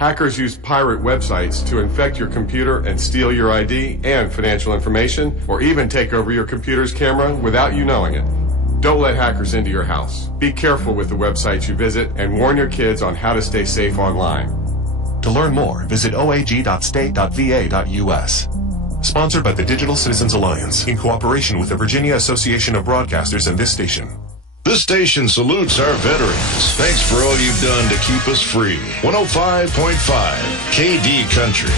Hackers use pirate websites to infect your computer and steal your ID and financial information, or even take over your computer's camera without you knowing it. Don't let hackers into your house. Be careful with the websites you visit and warn your kids on how to stay safe online. To learn more, visit oag.state.va.us. Sponsored by the Digital Citizens Alliance in cooperation with the Virginia Association of Broadcasters and this station. This station salutes our veterans. Thanks for all you've done to keep us free. 105.5 KD Country.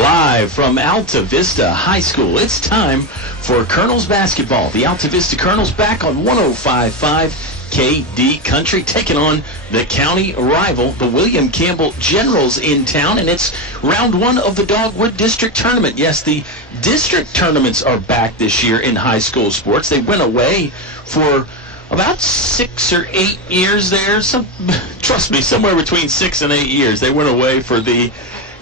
Live from Altavista High School, it's time for Colonels basketball. The Altavista Colonels back on 105.5 KD Country, taking on the county rival, the William Campbell Generals, in town, and it's round one of the Dogwood District Tournament. Yes, the district tournaments are back this year in high school sports. They went away for about 6 or 8 years there. Trust me, somewhere between 6 and 8 years. They went away for the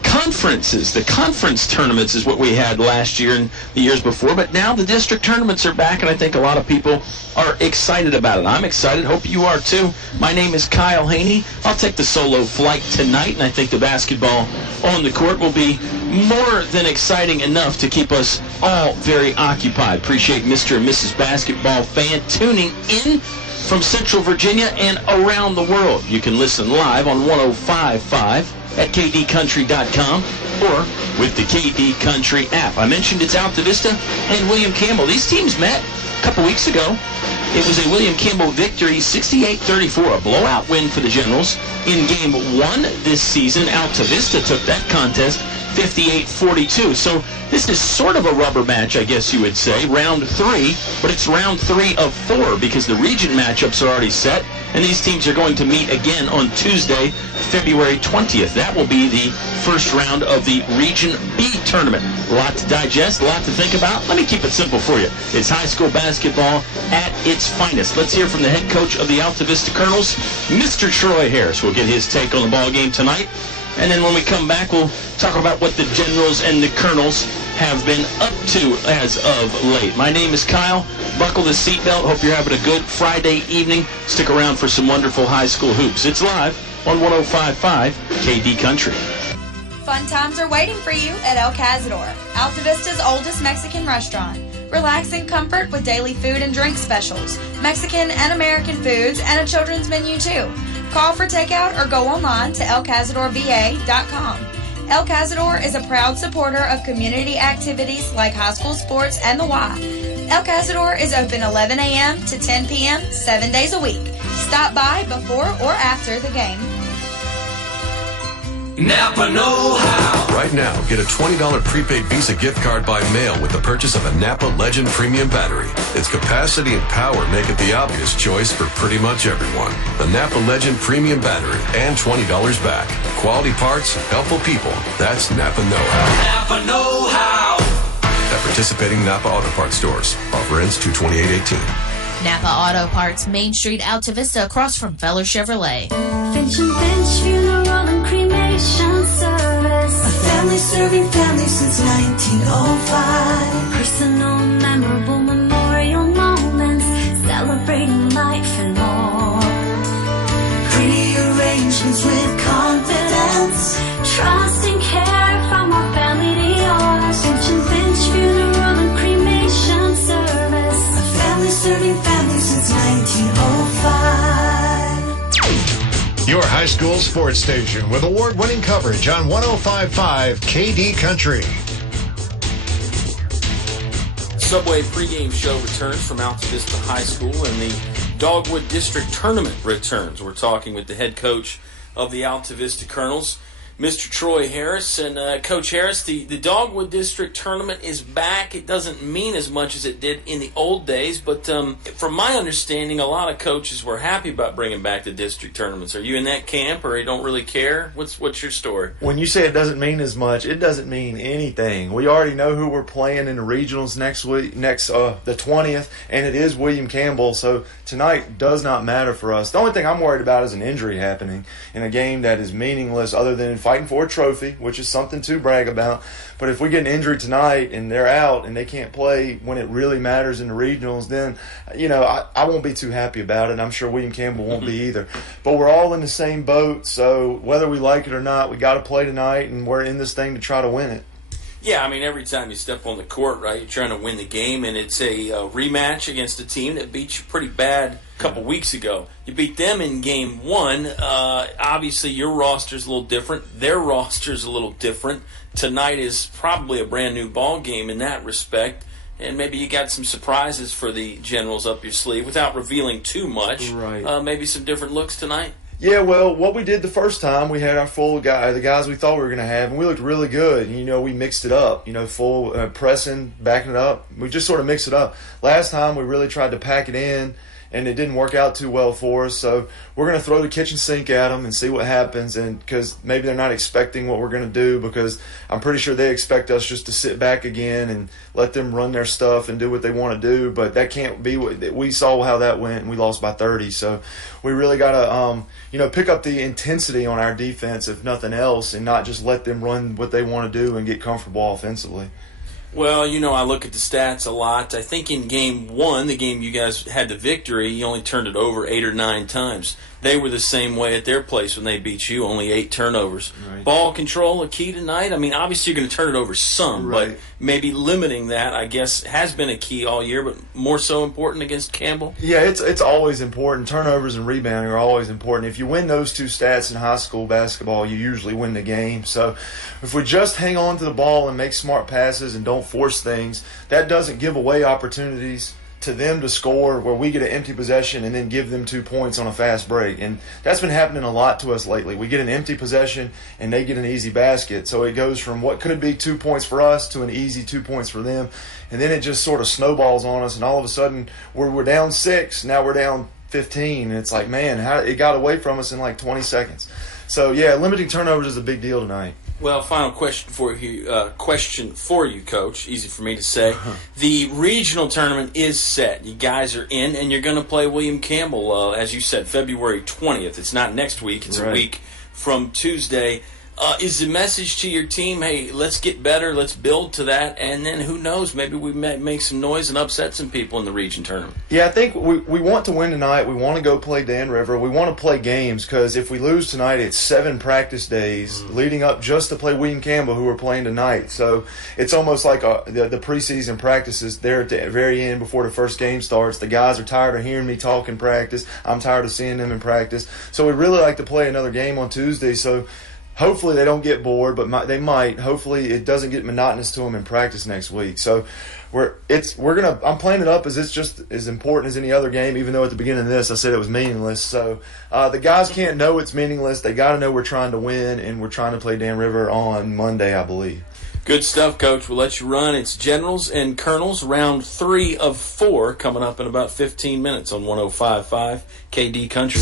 conferences. The conference tournaments is what we had last year and the years before, but now the district tournaments are back, and I think a lot of people are excited about it. I'm excited. Hope you are too. My name is Kyle Haney. I'll take the solo flight tonight, and I think the basketball on the court will be more than exciting enough to keep us all very occupied. Appreciate Mr. and Mrs. Basketball fan tuning in from Central Virginia and around the world. You can listen live on 105.5 at kdcountry.com or with the KD Country app. I mentioned it's Altavista and William Campbell. These teams met a couple weeks ago. It was a William Campbell victory, 68-34, a blowout win for the Generals. In game one this season, Altavista took that contest 58-42. So this is sort of a rubber match, I guess you would say, round 3, but it's round 3 of 4 because the region matchups are already set, and these teams are going to meet again on Tuesday, February 20th. That will be the first round of the Region B tournament. A lot to digest, a lot to think about. Let me keep it simple for you. It's high school basketball at its finest. Let's hear from the head coach of the Altavista Colonels, Mr. Troy Harris. We'll get his take on the ball game tonight. And then when we come back, we'll talk about what the Generals and the Colonels have been up to as of late. My name is Kyle. Buckle the seatbelt. Hope you're having a good Friday evening. Stick around for some wonderful high school hoops. It's live on 105.5 KD Country. Fun times are waiting for you at El Cazador, Altavista's oldest Mexican restaurant. Relax in comfort with daily food and drink specials, Mexican and American foods, and a children's menu too. Call for takeout or go online to elcazadorva.com. El Cazador is a proud supporter of community activities like high school sports and the Y. El Cazador is open 11 a.m. to 10 p.m. 7 days a week. Stop by before or after the game. Napa know-how. Right now, get a $20 prepaid Visa gift card by mail with the purchase of a Napa Legend Premium Battery. Its capacity and power make it the obvious choice for pretty much everyone. The Napa Legend Premium Battery and $20 back. Quality parts, helpful people. That's Napa know-how. Napa know-how. At participating Napa Auto Parts stores. Offer ends 2/28/18. Napa Auto Parts, Main Street, Altavista, across from Feller Chevrolet. Finch and Finch Funeral and Cremation Service. A family serving family since 1905. Personal, memorable memorial moments, celebrating life and more. Pre-arrangements with confidence, trust and care from our family to yours. Finch and Finch Funeral and Cremation Service. A family serving family since 1905. Your high school sports station with award-winning coverage on 105.5 KD Country. Subway pregame show returns from Altavista High School, and the Dogwood District Tournament returns. We're talking with the head coach of the Altavista Colonels, Mr. Troy Harris. And Coach Harris, the Dogwood District Tournament is back. It doesn't mean as much as it did in the old days, but from my understanding, a lot of coaches were happy about bringing back the district tournaments. Are you in that camp, or you don't really care? What's your story? When you say it doesn't mean as much, it doesn't mean anything. We already know who we're playing in the regionals next week, the 20th, and it is William Campbell, so tonight does not matter for us. The only thing I'm worried about is an injury happening in a game that is meaningless other than fighting for a trophy, which is something to brag about. But if we get an injury tonight and they're out and they can't play when it really matters in the regionals, then, I won't be too happy about it. I'm sure William Campbell won't be either. But we're all in the same boat, so whether we like it or not, we got to play tonight, and we're in this thing to try to win it. Yeah, I mean, every time you step on the court, right, you're trying to win the game, and it's a rematch against a team that beat you pretty bad a couple weeks ago. You beat them in game one. Obviously, your roster's a little different. Their roster's a little different. Tonight is probably a brand-new ball game in that respect, and maybe you got some surprises for the Generals up your sleeve without revealing too much. Right. Maybe some different looks tonight. Yeah, well, what we did the first time, we had our full guy, the guys we thought we were going to have, and we looked really good. We mixed it up, full pressing, backing it up. We just sort of mixed it up. Last time, we really tried to pack it in, and it didn't work out too well for us. So we're going to throw the kitchen sink at them and see what happens, and because maybe they're not expecting what we're going to do, because I'm pretty sure they expect us just to sit back again and let them run their stuff and do what they want to do. But that can't be what we saw how that went, and we lost by 30. So we really got to pick up the intensity on our defense, if nothing else, and not just let them run what they want to do and get comfortable offensively. Well, I look at the stats a lot. I think in game one, the game you guys had the victory, you only turned it over 8 or 9 times. They were the same way at their place when they beat you, only 8 turnovers. Right. Ball control, a key tonight? I mean, obviously you're going to turn it over some, right. But maybe limiting that, I guess, has been a key all year, but more so important against Campbell? Yeah, it's always important. Turnovers and rebounding are always important. If you win those two stats in high school basketball, you usually win the game. So if we just hang on to the ball and make smart passes and don't force things, that doesn't give away opportunities to them to score where we get an empty possession and then give them 2 points on a fast break. And that's been happening a lot to us lately. We get an empty possession and they get an easy basket. So it goes from what could be 2 points for us to an easy 2 points for them. And then it just sort of snowballs on us, and all of a sudden we're down 6, now we're down 15. And it's like, man, how it got away from us in like 20 seconds. So, yeah, limiting turnovers is a big deal tonight. Well, final question for you, Coach. Easy for me to say. The regional tournament is set. You guys are in, and you're going to play William Campbell, as you said, February 20th. It's not next week. It's right. A week from Tuesday. Is the message to your team, hey, let's get better, let's build to that, and then who knows, maybe we may make some noise and upset some people in the region tournament? Yeah, I think we want to win tonight. We want to go play Dan River. We want to play games, because if we lose tonight, it's 7 practice days leading up just to play William Campbell, who we're playing tonight. So it's almost like the preseason practices there at the very end before the first game starts. The guys are tired of hearing me talk in practice. I'm tired of seeing them in practice. So we'd really like to play another game on Tuesday. So hopefully they don't get bored, but they might. Hopefully it doesn't get monotonous to them in practice next week. So I'm playing it up as it's just as important as any other game, even though at the beginning of this I said it was meaningless. So the guys can't know it's meaningless. They got to know we're trying to win, and we're trying to play Dan River on Monday, I believe. Good stuff, Coach. We'll let you run. It's Generals and Colonels, round 3 of 4, coming up in about 15 minutes on 105.5 KD Country.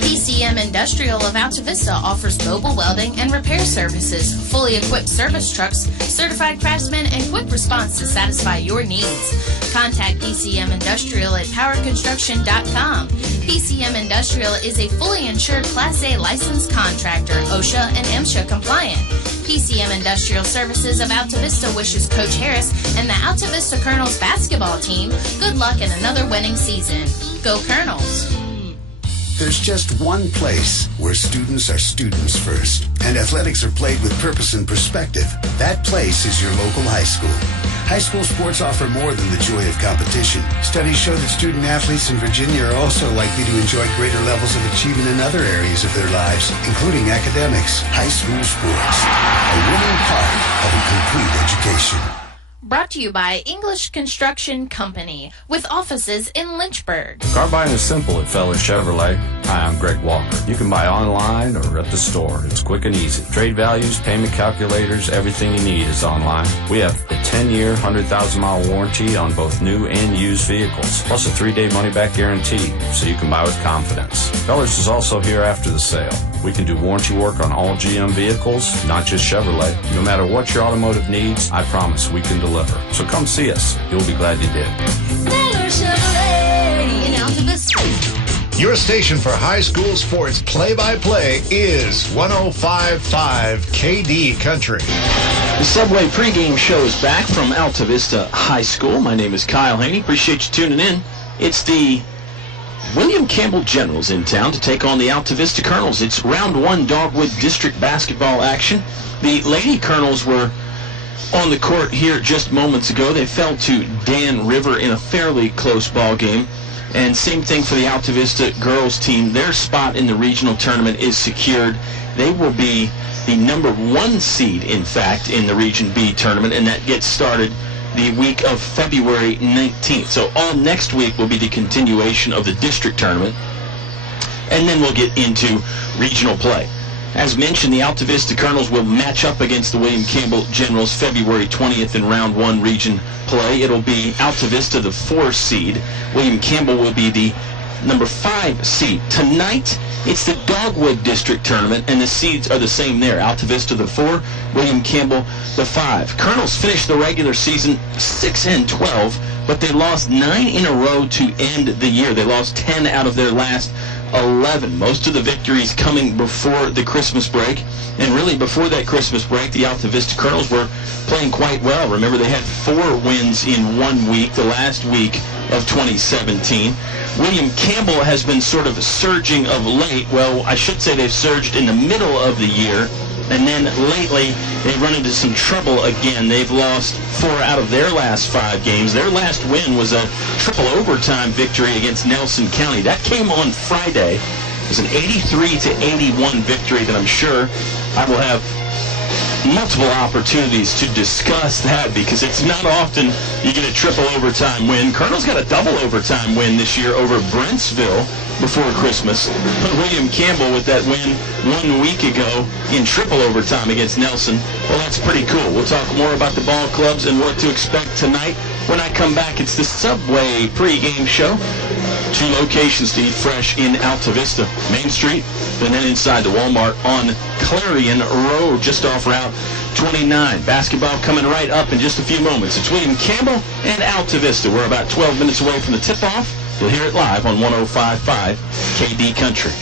PCM Industrial of Altavista offers mobile welding and repair services, fully equipped service trucks, certified craftsmen, and quick response to satisfy your needs. Contact PCM Industrial at powerconstruction.com. PCM Industrial is a fully insured Class A licensed contractor, OSHA and MSHA compliant. PCM Industrial Services of Altavista wishes Coach Harris and the Altavista Colonels basketball team good luck in another winning season. Go Colonels! There's just one place where students are students first, and athletics are played with purpose and perspective. That place is your local high school. High school sports offer more than the joy of competition. Studies show that student athletes in Virginia are also likely to enjoy greater levels of achievement in other areas of their lives, including academics. High school sports, a winning part of a complete education. Brought to you by English Construction Company, with offices in Lynchburg. Car buying is simple at Feller Chevrolet. Hi, I'm Greg Walker. You can buy online or at the store. It's quick and easy. Trade values, payment calculators, everything you need is online. We have a 10-year, 100,000-mile warranty on both new and used vehicles, plus a 3-day money-back guarantee, so you can buy with confidence. Fellers is also here after the sale. We can do warranty work on all GM vehicles, not just Chevrolet. No matter what your automotive needs, I promise we can deliver. So come see us. You'll be glad you did. Chevrolet in Altavista. Your station for high school sports play-by-play is 105.5 KD Country. The Subway pregame show is back from Altavista High School. My name is Kyle Haney. Appreciate you tuning in. It's the William Campbell Generals in town to take on the Altavista Colonels. It's round one Dogwood District basketball action. The Lady Colonels were on the court here just moments ago. They fell to Dan River in a fairly close ball game. And same thing for the Altavista girls team. Their spot in the regional tournament is secured. They will be the number 1 seed, in fact, in the Region B tournament, and that gets started the week of February 19th. So all next week will be the continuation of the district tournament, and then we'll get into regional play. As mentioned, the Altavista Colonels will match up against the William Campbell Generals February 20th in round 1 region play. It'll be Altavista, the 4 seed. William Campbell will be the number 5 seed. Tonight, it's the Dogwood District Tournament, and the seeds are the same there. Altavista, the 4, William Campbell, the 5. Colonels finished the regular season 6-12, but they lost 9 in a row to end the year. They lost 10 out of their last 11. Most of the victories coming before the Christmas break. And really before that Christmas break, the Altavista Colonels were playing quite well. Remember, they had 4 wins in 1 week, the last week of 2017. William Campbell has been sort of surging of late. Well, I should say they've surged in the middle of the year. And then lately, they've run into some trouble again. They've lost 4 out of their last 5 games. Their last win was a triple overtime victory against Nelson County. That came on Friday. It was an 83-81 victory that I'm sure I will have multiple opportunities to discuss that, because it's not often you get a triple overtime win. Colonel's got a double overtime win this year over Brentsville before Christmas. But William Campbell with that win 1 week ago in triple overtime against Nelson, well, that's pretty cool. We'll talk more about the ball clubs and what to expect tonight. When I come back, it's the Subway pregame show. 2 locations to eat fresh in Altavista, Main Street, and then inside the Walmart on Clarion Road, just off Route 29. Basketball coming right up in just a few moments. It's William Campbell and Altavista. We're about 12 minutes away from the tip-off. You'll hear it live on 105.5 KD Country.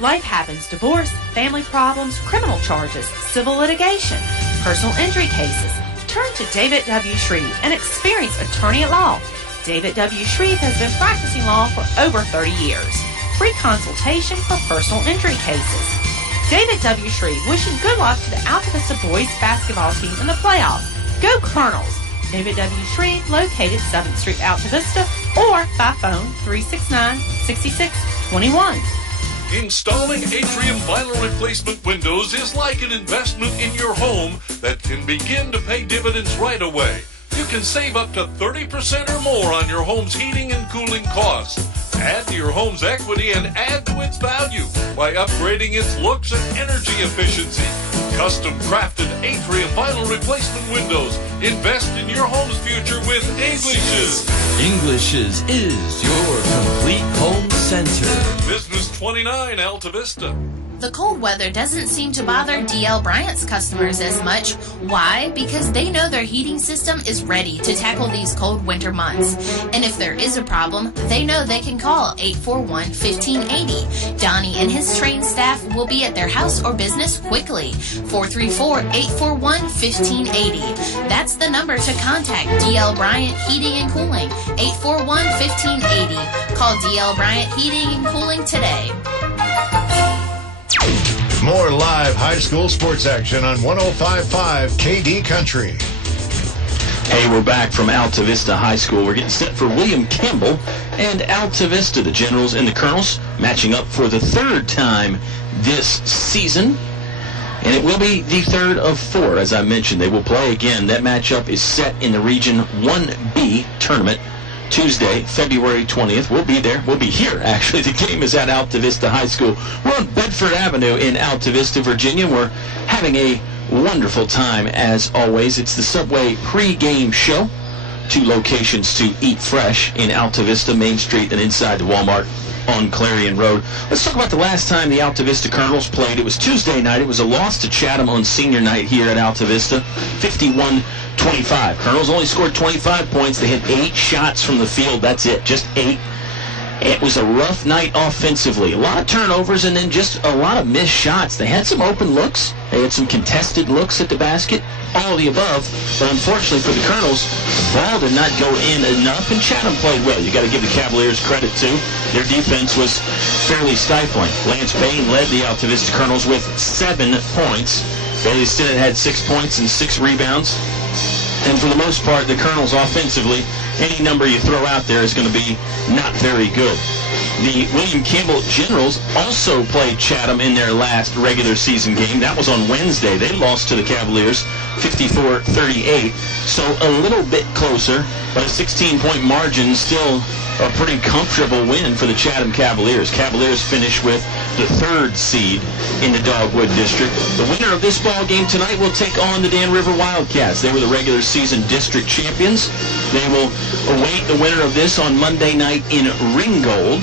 Life happens. Divorce, family problems, criminal charges, civil litigation, personal injury cases. Turn to David W. Shreve, an experienced attorney at law. David W. Shreve has been practicing law for over 30 years. Free consultation for personal injury cases. David W. Shreve wishing good luck to the Altavista boys basketball team in the playoffs. Go Colonels! David W. Shreve, located 7th Street, Altavista, or by phone 369-6621. Installing atrium vinyl replacement windows is like an investment in your home that can begin to pay dividends right away. You can save up to 30% or more on your home's heating and cooling costs. Add to your home's equity and add to its value by upgrading its looks and energy efficiency. Custom crafted atrium vinyl replacement windows. Invest in your home's future with English's. English's is your complete home center. Business 29 Altavista. The cold weather doesn't seem to bother DL Bryant's customers as much. Why? Because they know their heating system is ready to tackle these cold winter months. And if there is a problem, they know they can call 841-1580. Donnie and his trained staff will be at their house or business quickly. 434-841-1580. That's the number to contact DL Bryant Heating and Cooling. 841-1580. Call DL Bryant Heating and Cooling today. More live high school sports action on 105.5 KD Country. Hey, we're back from Altavista High School. We're getting set for William Campbell and Altavista, the Generals and the Colonels, matching up for the 3rd time this season. And it will be the 3rd of 4, as I mentioned. They will play again. That matchup is set in the Region 1B tournament. Tuesday, February 20th. We'll be there. We'll be here, actually. The game is at Altavista High School. We're on Bedford Avenue in Altavista, Virginia. We're having a wonderful time, as always. It's the Subway pregame show. 2 locations to eat fresh in Altavista, Main Street, and inside the Walmart on Clarion Road. Let's talk about the last time the Altavista Colonels played. It was Tuesday night. It was a loss to Chatham on senior night here at Altavista, 51-25. Colonels only scored 25 points. They had 8 shots from the field. That's it, just 8. It was a rough night offensively. A lot of turnovers and then just a lot of missed shots. They had some open looks. They had some contested looks at the basket. All of the above. But unfortunately for the Colonels, the ball did not go in enough, and Chatham played well. You got to give the Cavaliers credit, too. Their defense was fairly stifling. Lance Bain led the Altavista Colonels with 7 points. Bailey Stinnett had 6 points and 6 rebounds. And for the most part, the Colonels offensively, any number you throw out there is going to be not very good. The William Campbell Generals also played Chatham in their last regular season game. That was on Wednesday. They lost to the Cavaliers 54-38. So a little bit closer, but a 16-point margin, still a pretty comfortable win for the Chatham Cavaliers. Cavaliers finish with the 3rd seed in the Dogwood District. The winner of this ball game tonight will take on the Dan River Wildcats. They were the regular season district champions. They will await the winner of this on Monday night in Ringgold.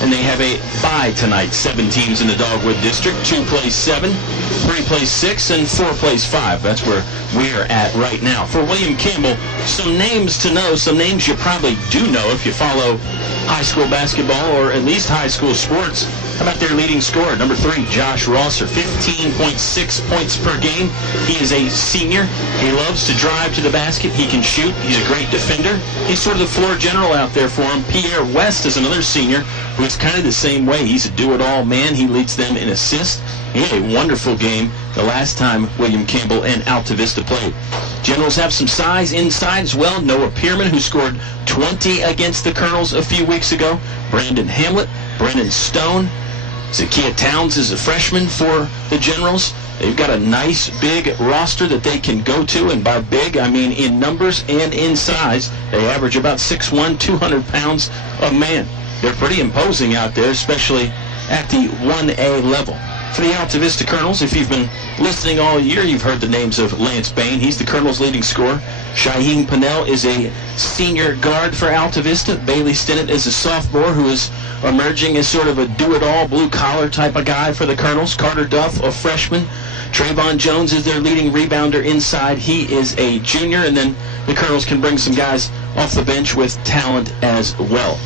And they have a bye tonight. 7 teams in the Dogwood District. 2 plays 7, 3 plays 6, and 4 plays 5. That's where we're at right now. For William Campbell, some names to know, some names you probably do know if you follow high school basketball or at least high school sports. How about their leading scorer, number 3, Josh Rosser, 15.6 points per game. He is a senior. He loves to drive to the basket. He can shoot. He's a great defender. He's sort of the floor general out there for him. Pierre West is another senior who is kind of the same way. He's a do-it-all man. He leads them in assists. He had a wonderful game the last time William Campbell and Altavista played. Generals have some size inside as well. Noah Pierman, who scored 20 against the Colonels a few weeks ago. Brandon Hamlet, Brennan Stone. Zakiya Towns is a freshman for the Generals. They've got a nice big roster that they can go to, and by big I mean in numbers and in size. They average about 6'1", 200 pounds a man. They're pretty imposing out there, especially at the 1A level. For the Altavista Colonels, if you've been listening all year, you've heard the names of Lance Bain. He's the Colonels' leading scorer. Shaheen Pinnell is a senior guard for Altavista. Bailey Stinnett is a sophomore who is emerging as sort of a do-it-all, blue-collar type of guy for the Colonels. Carter Duff, a freshman. Trayvon Jones is their leading rebounder inside. He is a junior, and then the Colonels can bring some guys off the bench with talent as well.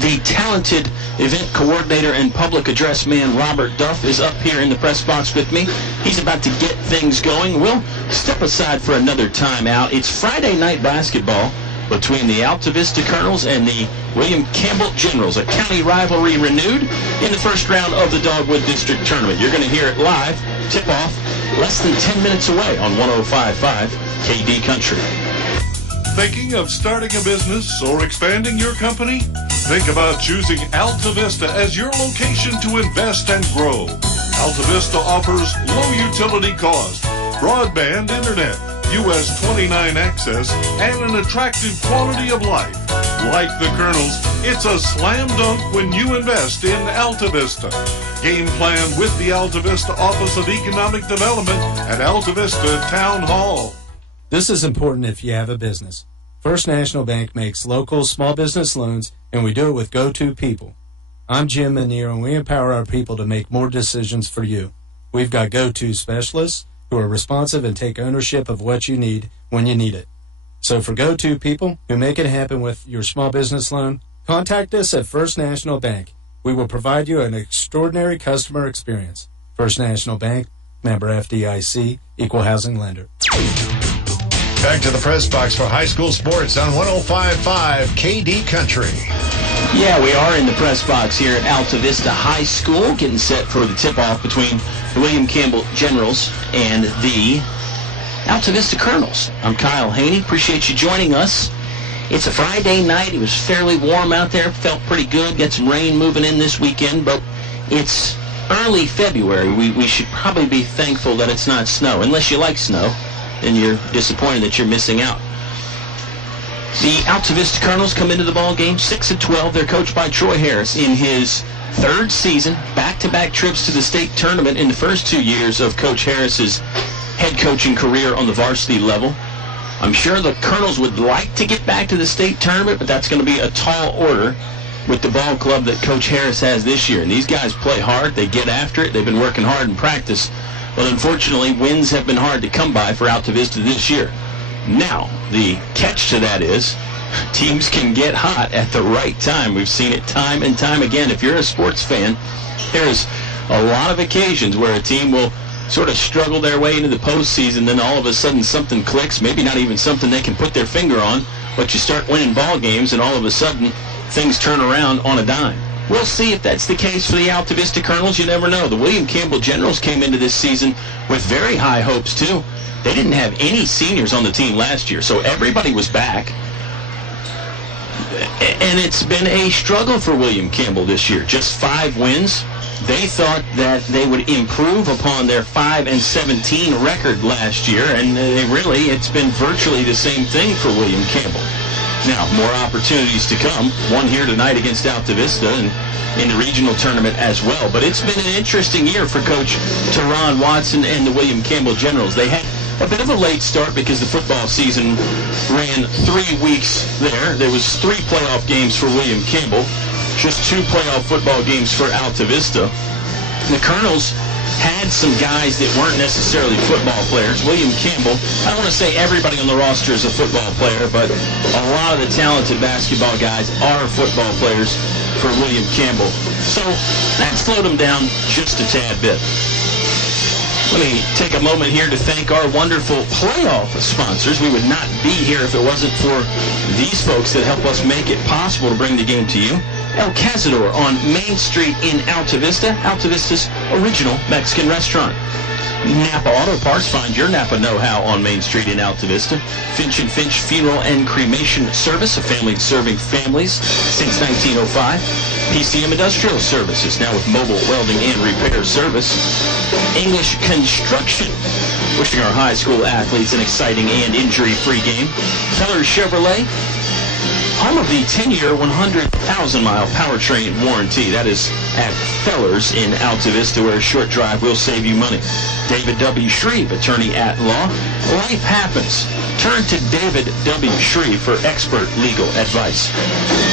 The talented event coordinator and public address man Robert Duff is up here in the press box with me. He's about to get things going. We'll step aside for another timeout. It's Friday night basketball between the Altavista Colonels and the William Campbell Generals. A county rivalry renewed in the first round of the Dogwood District Tournament. You're going to hear it live. Tip-off less than 10 minutes away on 105.5 KD Country. Thinking of starting a business or expanding your company? Think about choosing Altavista as your location to invest and grow. Altavista offers low utility cost, broadband internet, US 29 access, and an attractive quality of life. Like the Colonels, it's a slam dunk when you invest in Altavista. Game plan with the Altavista Office of Economic Development at Altavista Town Hall. This is important if you have a business. First National Bank makes local small business loans, and we do it with go-to people. I'm Jim Manier, and we empower our people to make more decisions for you. We've got go-to specialists who are responsive and take ownership of what you need when you need it. So for go-to people who make it happen with your small business loan, contact us at First National Bank. We will provide you an extraordinary customer experience. First National Bank, member FDIC, equal housing lender. Back to the press box for high school sports on 105.5 KD Country. Yeah, we are in the press box here at Altavista High School, getting set for the tip-off between the William Campbell Generals and the Altavista Colonels. I'm Kyle Haney. Appreciate you joining us. It's a Friday night. It was fairly warm out there. Felt pretty good. Got some rain moving in this weekend, but it's early February. We should probably be thankful that it's not snow. Unless you like snow, then you're disappointed that you're missing out. The Altavista Colonels come into the ball game 6-12. They're coached by Troy Harris in his 3rd season. Back-to-back trips to the state tournament in the first 2 years of Coach Harris's head coaching career on the varsity level. I'm sure the Colonels would like to get back to the state tournament, but that's going to be a tall order with the ball club that Coach Harris has this year. And these guys play hard. They get after it. They've been working hard in practice. But unfortunately, wins have been hard to come by for Altavista this year. Now, the catch to that is Teams can get hot at the right time. We've seen it time and time again. If you're a sports fan, there's a lot of occasions where a team will sort of struggle their way into the postseason, then all of a sudden something clicks, maybe not even something they can put their finger on, but you start winning ball games, and all of a sudden things turn around on a dime. We'll see if that's the case for the Altavista Colonels. You never know. The William Campbell Generals came into this season with very high hopes, too. They didn't have any seniors on the team last year, so everybody was back. And it's been a struggle for William Campbell this year. Just 5 wins. They thought that they would improve upon their 5-17 record last year, and it's been virtually the same thing for William Campbell. Now, more opportunities to come. One here tonight against Altavista and in the regional tournament as well. But it's been an interesting year for Coach Teron Watson and the William Campbell Generals. They had a bit of a late start because the football season ran 3 weeks there. There was 3 playoff games for William Campbell, just 2 playoff football games for Altavista. The Colonels had some guys that weren't necessarily football players. William Campbell, I don't want to say everybody on the roster is a football player, but a lot of the talented basketball guys are football players for William Campbell. So that slowed them down just a tad bit. Let me take a moment here to thank our wonderful playoff sponsors. We would not be here if it wasn't for these folks that help us make it possible to bring the game to you. El Cazador on Main Street in Altavista, Altavista's original Mexican restaurant. Napa Auto Parts, find your Napa know-how on Main Street in Altavista. Finch & Finch Funeral and Cremation Service, a family serving families since 1905. PCM Industrial Services, now with mobile welding and repair service. English Construction, wishing our high school athletes an exciting and injury-free game. Feller Chevrolet, home of the 10-year, 100,000-mile powertrain warranty. That is at Fellers in Altavista, where a short drive will save you money. David W. Shreve, attorney at law. Life happens. Turn to David W. Shreve for expert legal advice.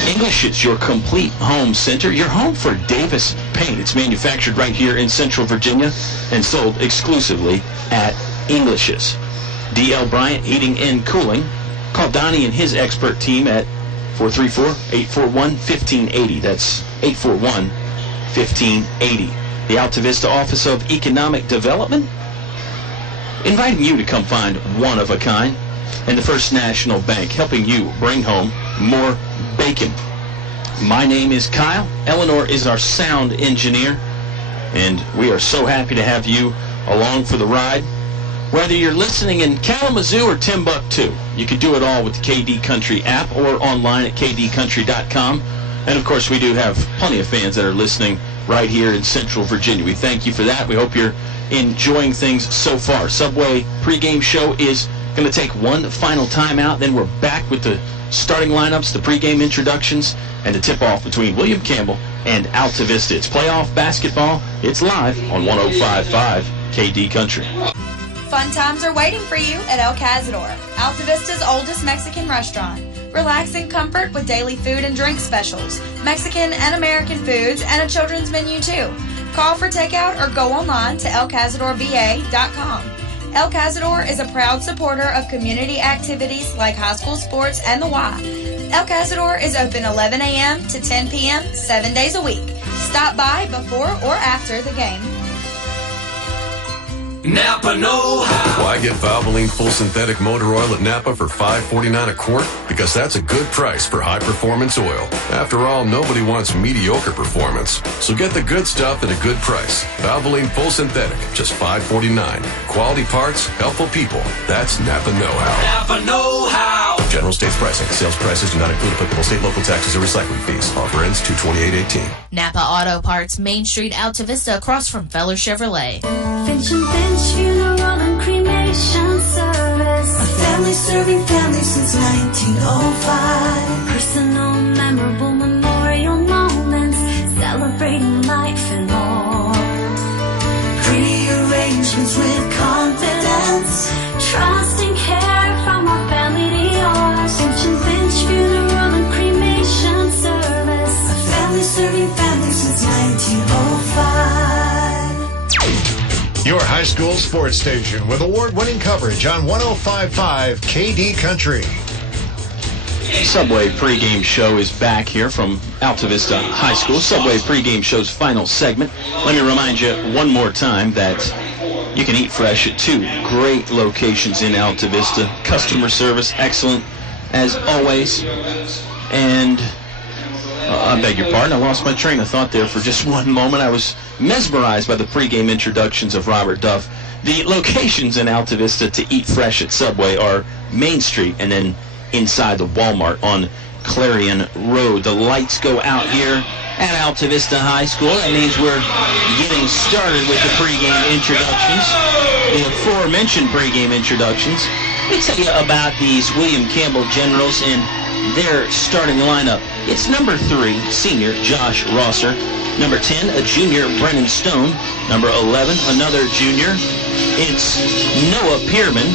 English, it's your complete home center. Your home for Davis Paint. It's manufactured right here in Central Virginia and sold exclusively at English's. D.L. Bryant Heating and Cooling. Call Donnie and his expert team at 434-841-1580. That's 841-1580. The Altavista Office of Economic Development, inviting you to come find one of a kind. And the First National Bank, helping you bring home more bacon. My name is Kyle. Eleanor is our sound engineer. And we are so happy to have you along for the ride. Whether you're listening in Kalamazoo or Timbuktu, you can do it all with the KD Country app or online at kdcountry.com. And, of course, we do have plenty of fans that are listening right here in Central Virginia. We thank you for that. We hope you're enjoying things so far. Subway pregame show is going to take one final time out. Then we're back with the starting lineups, the pregame introductions, and the tip-off between William Campbell and Altavista. It's playoff basketball. It's live on 105.5 KD Country. Fun times are waiting for you at El Cazador, Altavista's oldest Mexican restaurant. Relax in comfort with daily food and drink specials, Mexican and American foods, and a children's menu too. Call for takeout or go online to elcazadorva.com. El Cazador is a proud supporter of community activities like high school sports and the Y. El Cazador is open 11 a.m. to 10 p.m. 7 days a week. Stop by before or after the game. Napa know-how. Why get Valvoline Full Synthetic Motor Oil at Napa for $5.49 a quart? Because that's a good price for high-performance oil. After all, nobody wants mediocre performance. So get the good stuff at a good price. Valvoline Full Synthetic, just $5.49. Quality parts, helpful people. That's Napa know-how. Napa know-how. General States pricing. Sales prices do not include applicable state, local taxes, or recycling fees. Offer ends 2/28/18. Napa Auto Parts, Main Street, Altavista, across from Feller Chevrolet. Finch & Finch Funeral and Cremation Service. A family serving families since 1905. Personal, memorable memorial moments, celebrating life and more. Pretty arrangements with confidence, trust and care from our family to yours. Finch & Finch Funeral and Cremation Service. A family serving families since 1905. Your high school sports station with award-winning coverage on 105.5 KD Country. Subway pregame show is back here from Altavista High School. Subway pregame show's final segment. Let me remind you one more time that you can eat fresh at two great locations in Altavista. Customer service excellent as always. And I beg your pardon, I lost my train of thought there for just one moment. I was mesmerized by the pregame introductions of Robert Duff. The locations in Altavista to eat fresh at Subway are Main Street and then inside the Walmart on Clarion Road. The lights go out here at Altavista High School. That means we're getting started with the pregame introductions. The aforementioned pregame introductions. Let me tell you about these William Campbell Generals and their starting lineup. It's number 3, senior Josh Rosser. Number 10, a junior, Brennan Stone. Number 11, another junior. It's Noah Pearman.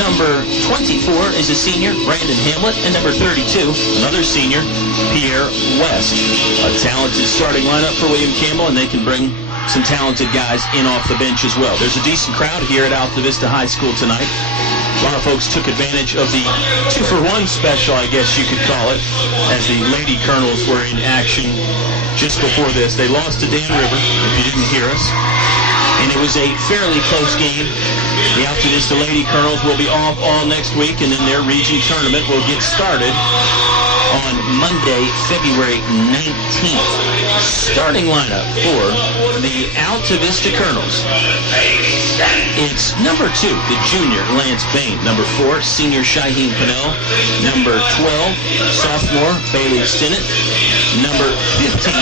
Number 24 is a senior, Brandon Hamlet. And number 32, another senior, Pierre West. A talented starting lineup for William Campbell, and they can bring some talented guys in off the bench as well. There's a decent crowd here at Altavista High School tonight. A lot of folks took advantage of the 2-for-1 special, I guess you could call it, as the Lady Colonels were in action just before this. They lost to Dan River, if you didn't hear us. And it was a fairly close game. The Altavista Lady Colonels will be off all next week, and then their region tournament will get started on Monday, February 19th. Starting lineup for the Altavista Colonels. It's number 2, the junior, Lance Bain. Number 4, senior Shaheem Pennell. Number 12, sophomore, Bailey Stinnett. Number 15,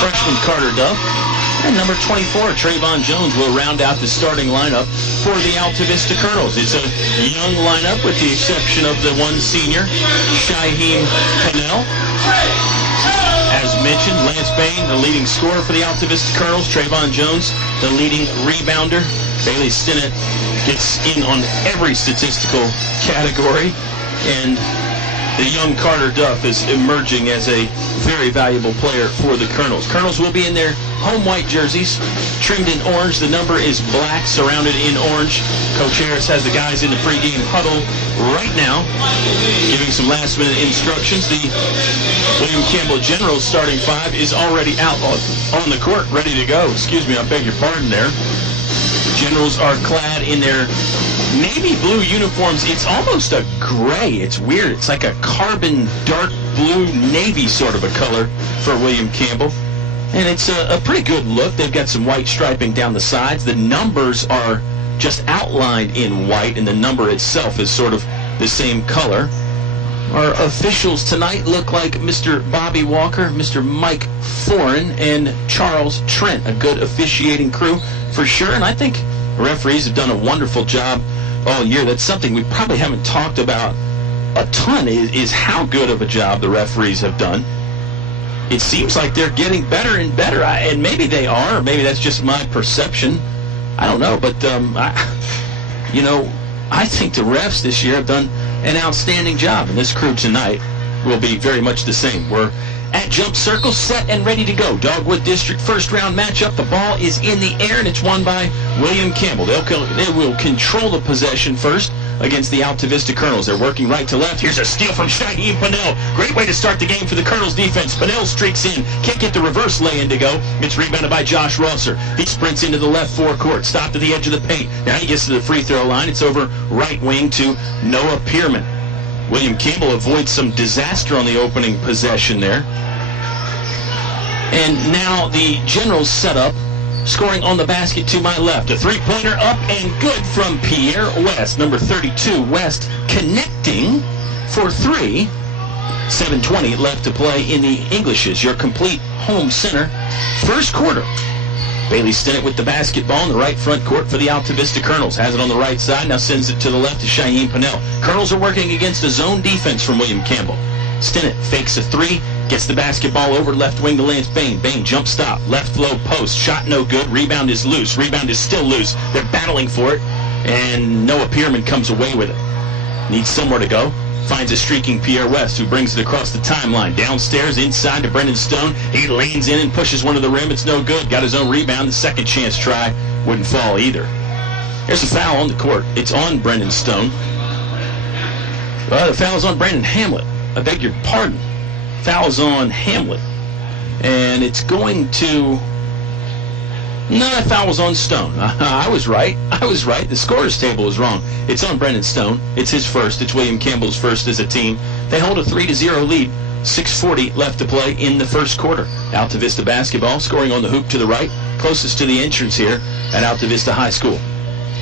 freshman Carter Duff. And number 24, Trayvon Jones, will round out the starting lineup for the Altavista Colonels. It's a young lineup with the exception of the one senior, Shaheem Pennell. As mentioned, Lance Bain, the leading scorer for the Altavista Colonels. Trayvon Jones, the leading rebounder. Bailey Stinnett gets in on every statistical category. And the young Carter Duff is emerging as a very valuable player for the Colonels. Colonels will be in their home white jerseys, trimmed in orange. The number is black, surrounded in orange. Coach Harris has the guys in the pregame huddle right now, giving some last-minute instructions. The William Campbell Generals starting 5 is already out on the court, ready to go. Excuse me, I beg your pardon there. Generals are clad in their navy blue uniforms. It's almost a gray. It's weird. It's like a carbon dark blue navy sort of a color for William Campbell. And it's a pretty good look. They've got some white striping down the sides. The numbers are just outlined in white, and the number itself is sort of the same color. Our officials tonight look like Mr. Bobby Walker, Mr. Mike Foran, and Charles Trent. A good officiating crew for sure, and I think the referees have done a wonderful job all year. That's something we probably haven't talked about a ton, is how good of a job the referees have done. It seems like they're getting better and better, and maybe they are, or maybe that's just my perception. I don't know, but I think the refs this year have done an outstanding job, and this crew tonight will be very much the same. We're at jump circle, set and ready to go. Dogwood District first round matchup. The ball is in the air, and it's won by William Campbell. They will control the possession first against the Altavista Colonels. They're working right to left. Here's a steal from Shaheem Pennell. Great way to start the game for the Colonels defense. Pennell streaks in. Can't get the reverse lay-in to go. It's rebounded by Josh Rosser. He sprints into the left forecourt. Stopped at the edge of the paint. Now he gets to the free throw line. It's over right wing to Noah Pearman. William Campbell avoids some disaster on the opening possession there. And now the Generals set up, scoring on the basket to my left. A three-pointer up and good from Pierre West. Number 32, West connecting for 3. 7:20 left to play in the Englishes, your complete home center. First quarter. Bailey Stinnett with the basketball in the right front court for the Altavista Colonels. Has it on the right side, now sends it to the left to Shaheem Pennell. Colonels are working against a zone defense from William Campbell. Stinnett fakes a 3, gets the basketball over left wing to Lance Bain. Bain jump stop, left low post, shot no good, rebound is loose. Rebound is still loose. They're battling for it, and Noah Pearman comes away with it. Needs somewhere to go. Finds a streaking Pierre West, who brings it across the timeline. Downstairs, inside to Brendan Stone. He leans in and pushes one to the rim. It's no good. Got his own rebound. The second chance try wouldn't fall either. There's a foul on the court. It's on Brendan Stone. The foul is on Brandon Hamlet I beg your pardon. Foul's on Hamlet. And it's going to... No, that foul was on Stone. I was right. The scorer's table was wrong. It's on Brendan Stone. It's his first. It's William Campbell's first as a team. They hold a 3-0 lead. 6:40 left to play in the first quarter. Altavista basketball scoring on the hoop to the right, closest to the entrance here at Altavista High School.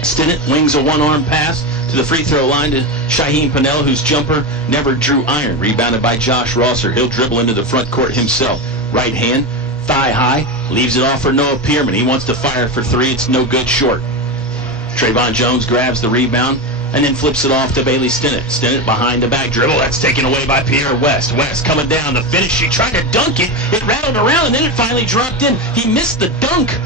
Stinnett wings a one-arm pass to the free throw line to Shaheem Pannell, whose jumper never drew iron. Rebounded by Josh Rosser. He'll dribble into the front court himself. Right hand, thigh high, leaves it off for Noah Pierman. He wants to fire for three. It's no good, short. Trayvon Jones grabs the rebound and then flips it off to Bailey Stinnett. Stinnett behind the back dribble. That's taken away by Pierre West. West coming down the finish. He tried to dunk it. It rattled around, and then it finally dropped in. He missed the dunk,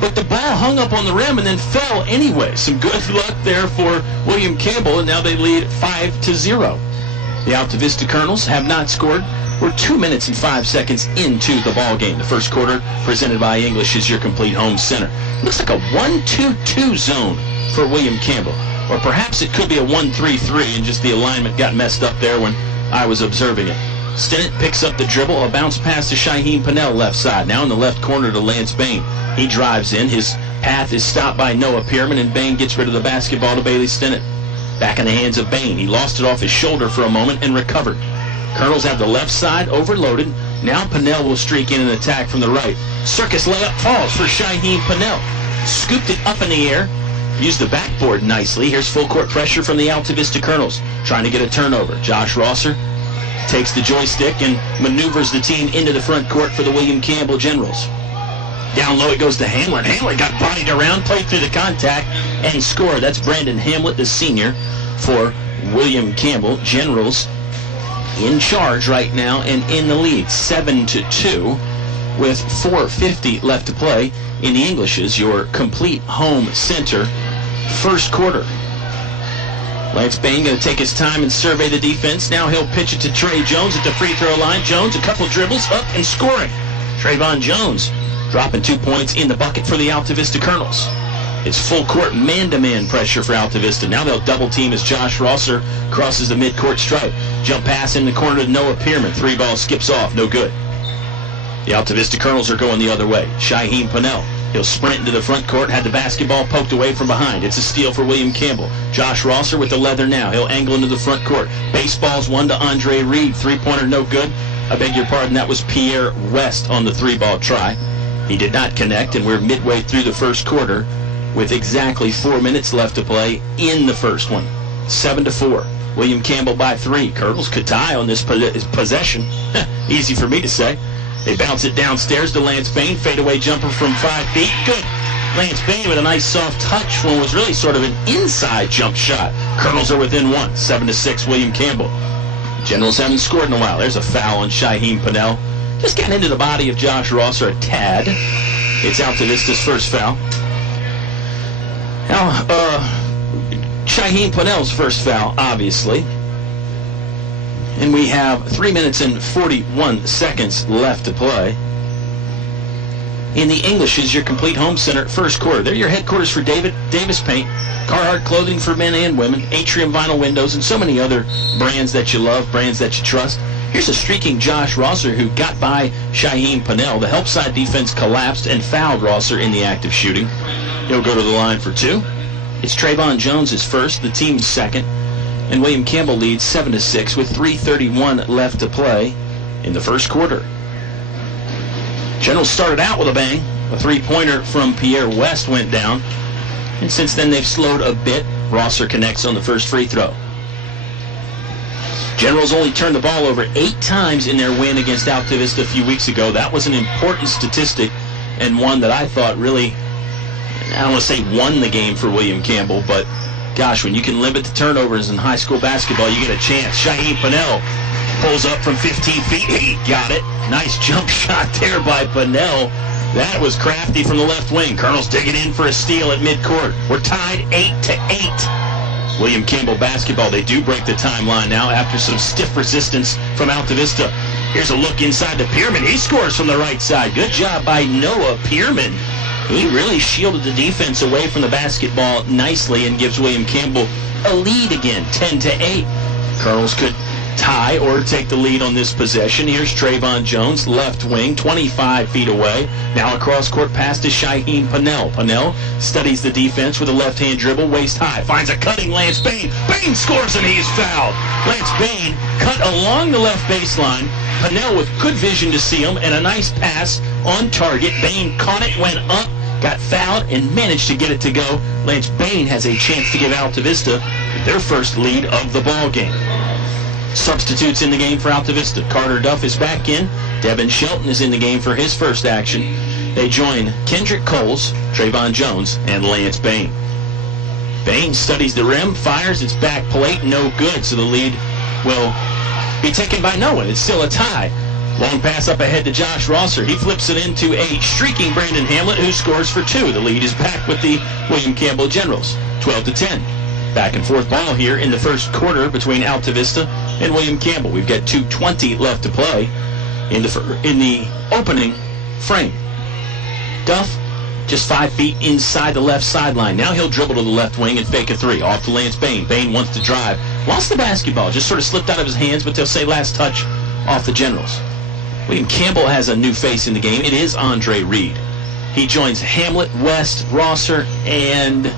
but the ball hung up on the rim and then fell anyway. Some good luck there for William Campbell, and now they lead 5-0. The Altavista Colonels have not scored. We're 2 minutes and 5 seconds into the ball game. The first quarter, presented by English, is your complete home center. Looks like a 1-2-2 zone for William Campbell. Or perhaps it could be a 1-3-3, and just the alignment got messed up there when I was observing it. Stinnett picks up the dribble, a bounce pass to Shaheem Pannell left side. Now in the left corner to Lance Bain. He drives in. His path is stopped by Noah Pierman, and Bain gets rid of the basketball to Bailey Stinnett. Back in the hands of Bain. He lost it off his shoulder for a moment and recovered. Colonels have the left side overloaded. Now Pannell will streak in an attack from the right. Circus layup falls for Shaheem Pannell. Scooped it up in the air. Used the backboard nicely. Here's full court pressure from the Altavista Colonels. Trying to get a turnover. Josh Rosser takes the joystick and maneuvers the team into the front court for the William Campbell Generals. Down low it goes to Hamlet. Hamlet got bodied around, played through the contact, and scored. That's Brandon Hamlet, the senior, for William Campbell. Generals in charge right now and in the lead, 7-2, with 4:50 left to play in the Englishes, your complete home center. First quarter. Lance Bain going to take his time and survey the defense. Now he'll pitch it to Trey Jones at the free throw line. Jones, a couple dribbles, up and scoring. Trayvon Jones dropping 2 points in the bucket for the Altavista Colonels. It's full court man-to-man pressure for Altavista. Now they'll double team as Josh Rosser crosses the midcourt stripe. Jump pass in the corner to Noah Pierman. Three ball skips off, no good. The Altavista Colonels are going the other way. Shaheem Pannell. He'll sprint into the front court, had the basketball poked away from behind. It's a steal for William Campbell. Josh Rosser with the leather now. He'll angle into the front court. Baseball's one to Andre Reed. Three-pointer no good. I beg your pardon, that was Pierre West on the three-ball try. He did not connect, and we're midway through the first quarter with exactly 4 minutes left to play in the first one. 7-4. William Campbell by three. Colonels could tie on this possession. Easy for me to say. They bounce it downstairs to Lance Bain. Fadeaway jumper from 5 feet. Good. Lance Bain with a nice soft touch when it was really sort of an inside jump shot. Colonels are within one. 7-6, William Campbell. Generals haven't scored in a while. There's a foul on Shaheem Pannell. Just got into the body of Josh Rosser a tad. It's Altavista's first foul. Now, Shaheem Pannell's first foul, obviously. And we have 3 minutes and 41 seconds left to play. In the English is your complete home center first quarter. They're your headquarters for Davis Paint, Carhartt clothing for men and women, Atrium vinyl windows, and so many other brands that you love, brands that you trust. Here's a streaking Josh Rosser who got by Shaheem Pannell. The help side defense collapsed and fouled Rosser in the act of shooting. He'll go to the line for two. It's Trayvon Jones' first, the team's second. And William Campbell leads 7-6 with 3:31 left to play in the first quarter. Generals started out with a bang. A three-pointer from Pierre West went down. And since then they've slowed a bit. Rosser connects on the first free throw. Generals only turned the ball over 8 times in their win against Altavista a few weeks ago. That was an important statistic and one that I thought really, I don't want to say won the game for William Campbell, but gosh, when you can limit the turnovers in high school basketball, you get a chance. Shaheem Pannell pulls up from 15 feet. He got it. Nice jump shot there by Pannell. That was crafty from the left wing. Colonels digging in for a steal at midcourt. We're tied 8-8. William Campbell basketball. They do break the timeline now after some stiff resistance from Altavista. Here's a look inside to Pierman. He scores from the right side. Good job by Noah Pierman. He really shielded the defense away from the basketball nicely and gives William Campbell a lead again, 10-8. Colonels could tie or take the lead on this possession. Here's Trayvon Jones, left wing, 25 feet away. Now across court pass to Shaheem Pannell. Pannell studies the defense with a left-hand dribble, waist high. Finds a cutting Lance Bain. Bain scores and he's fouled. Lance Bain cut along the left baseline. Pannell with good vision to see him and a nice pass on target. Bain caught it, went up, got fouled, and managed to get it to go. Lance Bain has a chance to give Altavista their first lead of the ball game. Substitutes in the game for Altavista. Carter Duff is back in. Devin Shelton is in the game for his first action. They join Kendrick Coles, Trayvon Jones, and Lance Bain. Bain studies the rim, fires, it's back plate, no good, so the lead will be taken by no one. It's still a tie. Long pass up ahead to Josh Rosser. He flips it into a streaking Brandon Hamlet, who scores for two. The lead is back with the William Campbell Generals, 12-10. Back and forth ball here in the first quarter between Altavista and William Campbell. We've got 2:20 left to play in the opening frame. Duff just 5 feet inside the left sideline. Now he'll dribble to the left wing and fake a three. Off to Lance Bain. Bain wants to drive. Lost the basketball. Just sort of slipped out of his hands, but they'll say last touch off the Generals. William Campbell has a new face in the game. It is Andre Reed. He joins Hamlet, West, Rosser, and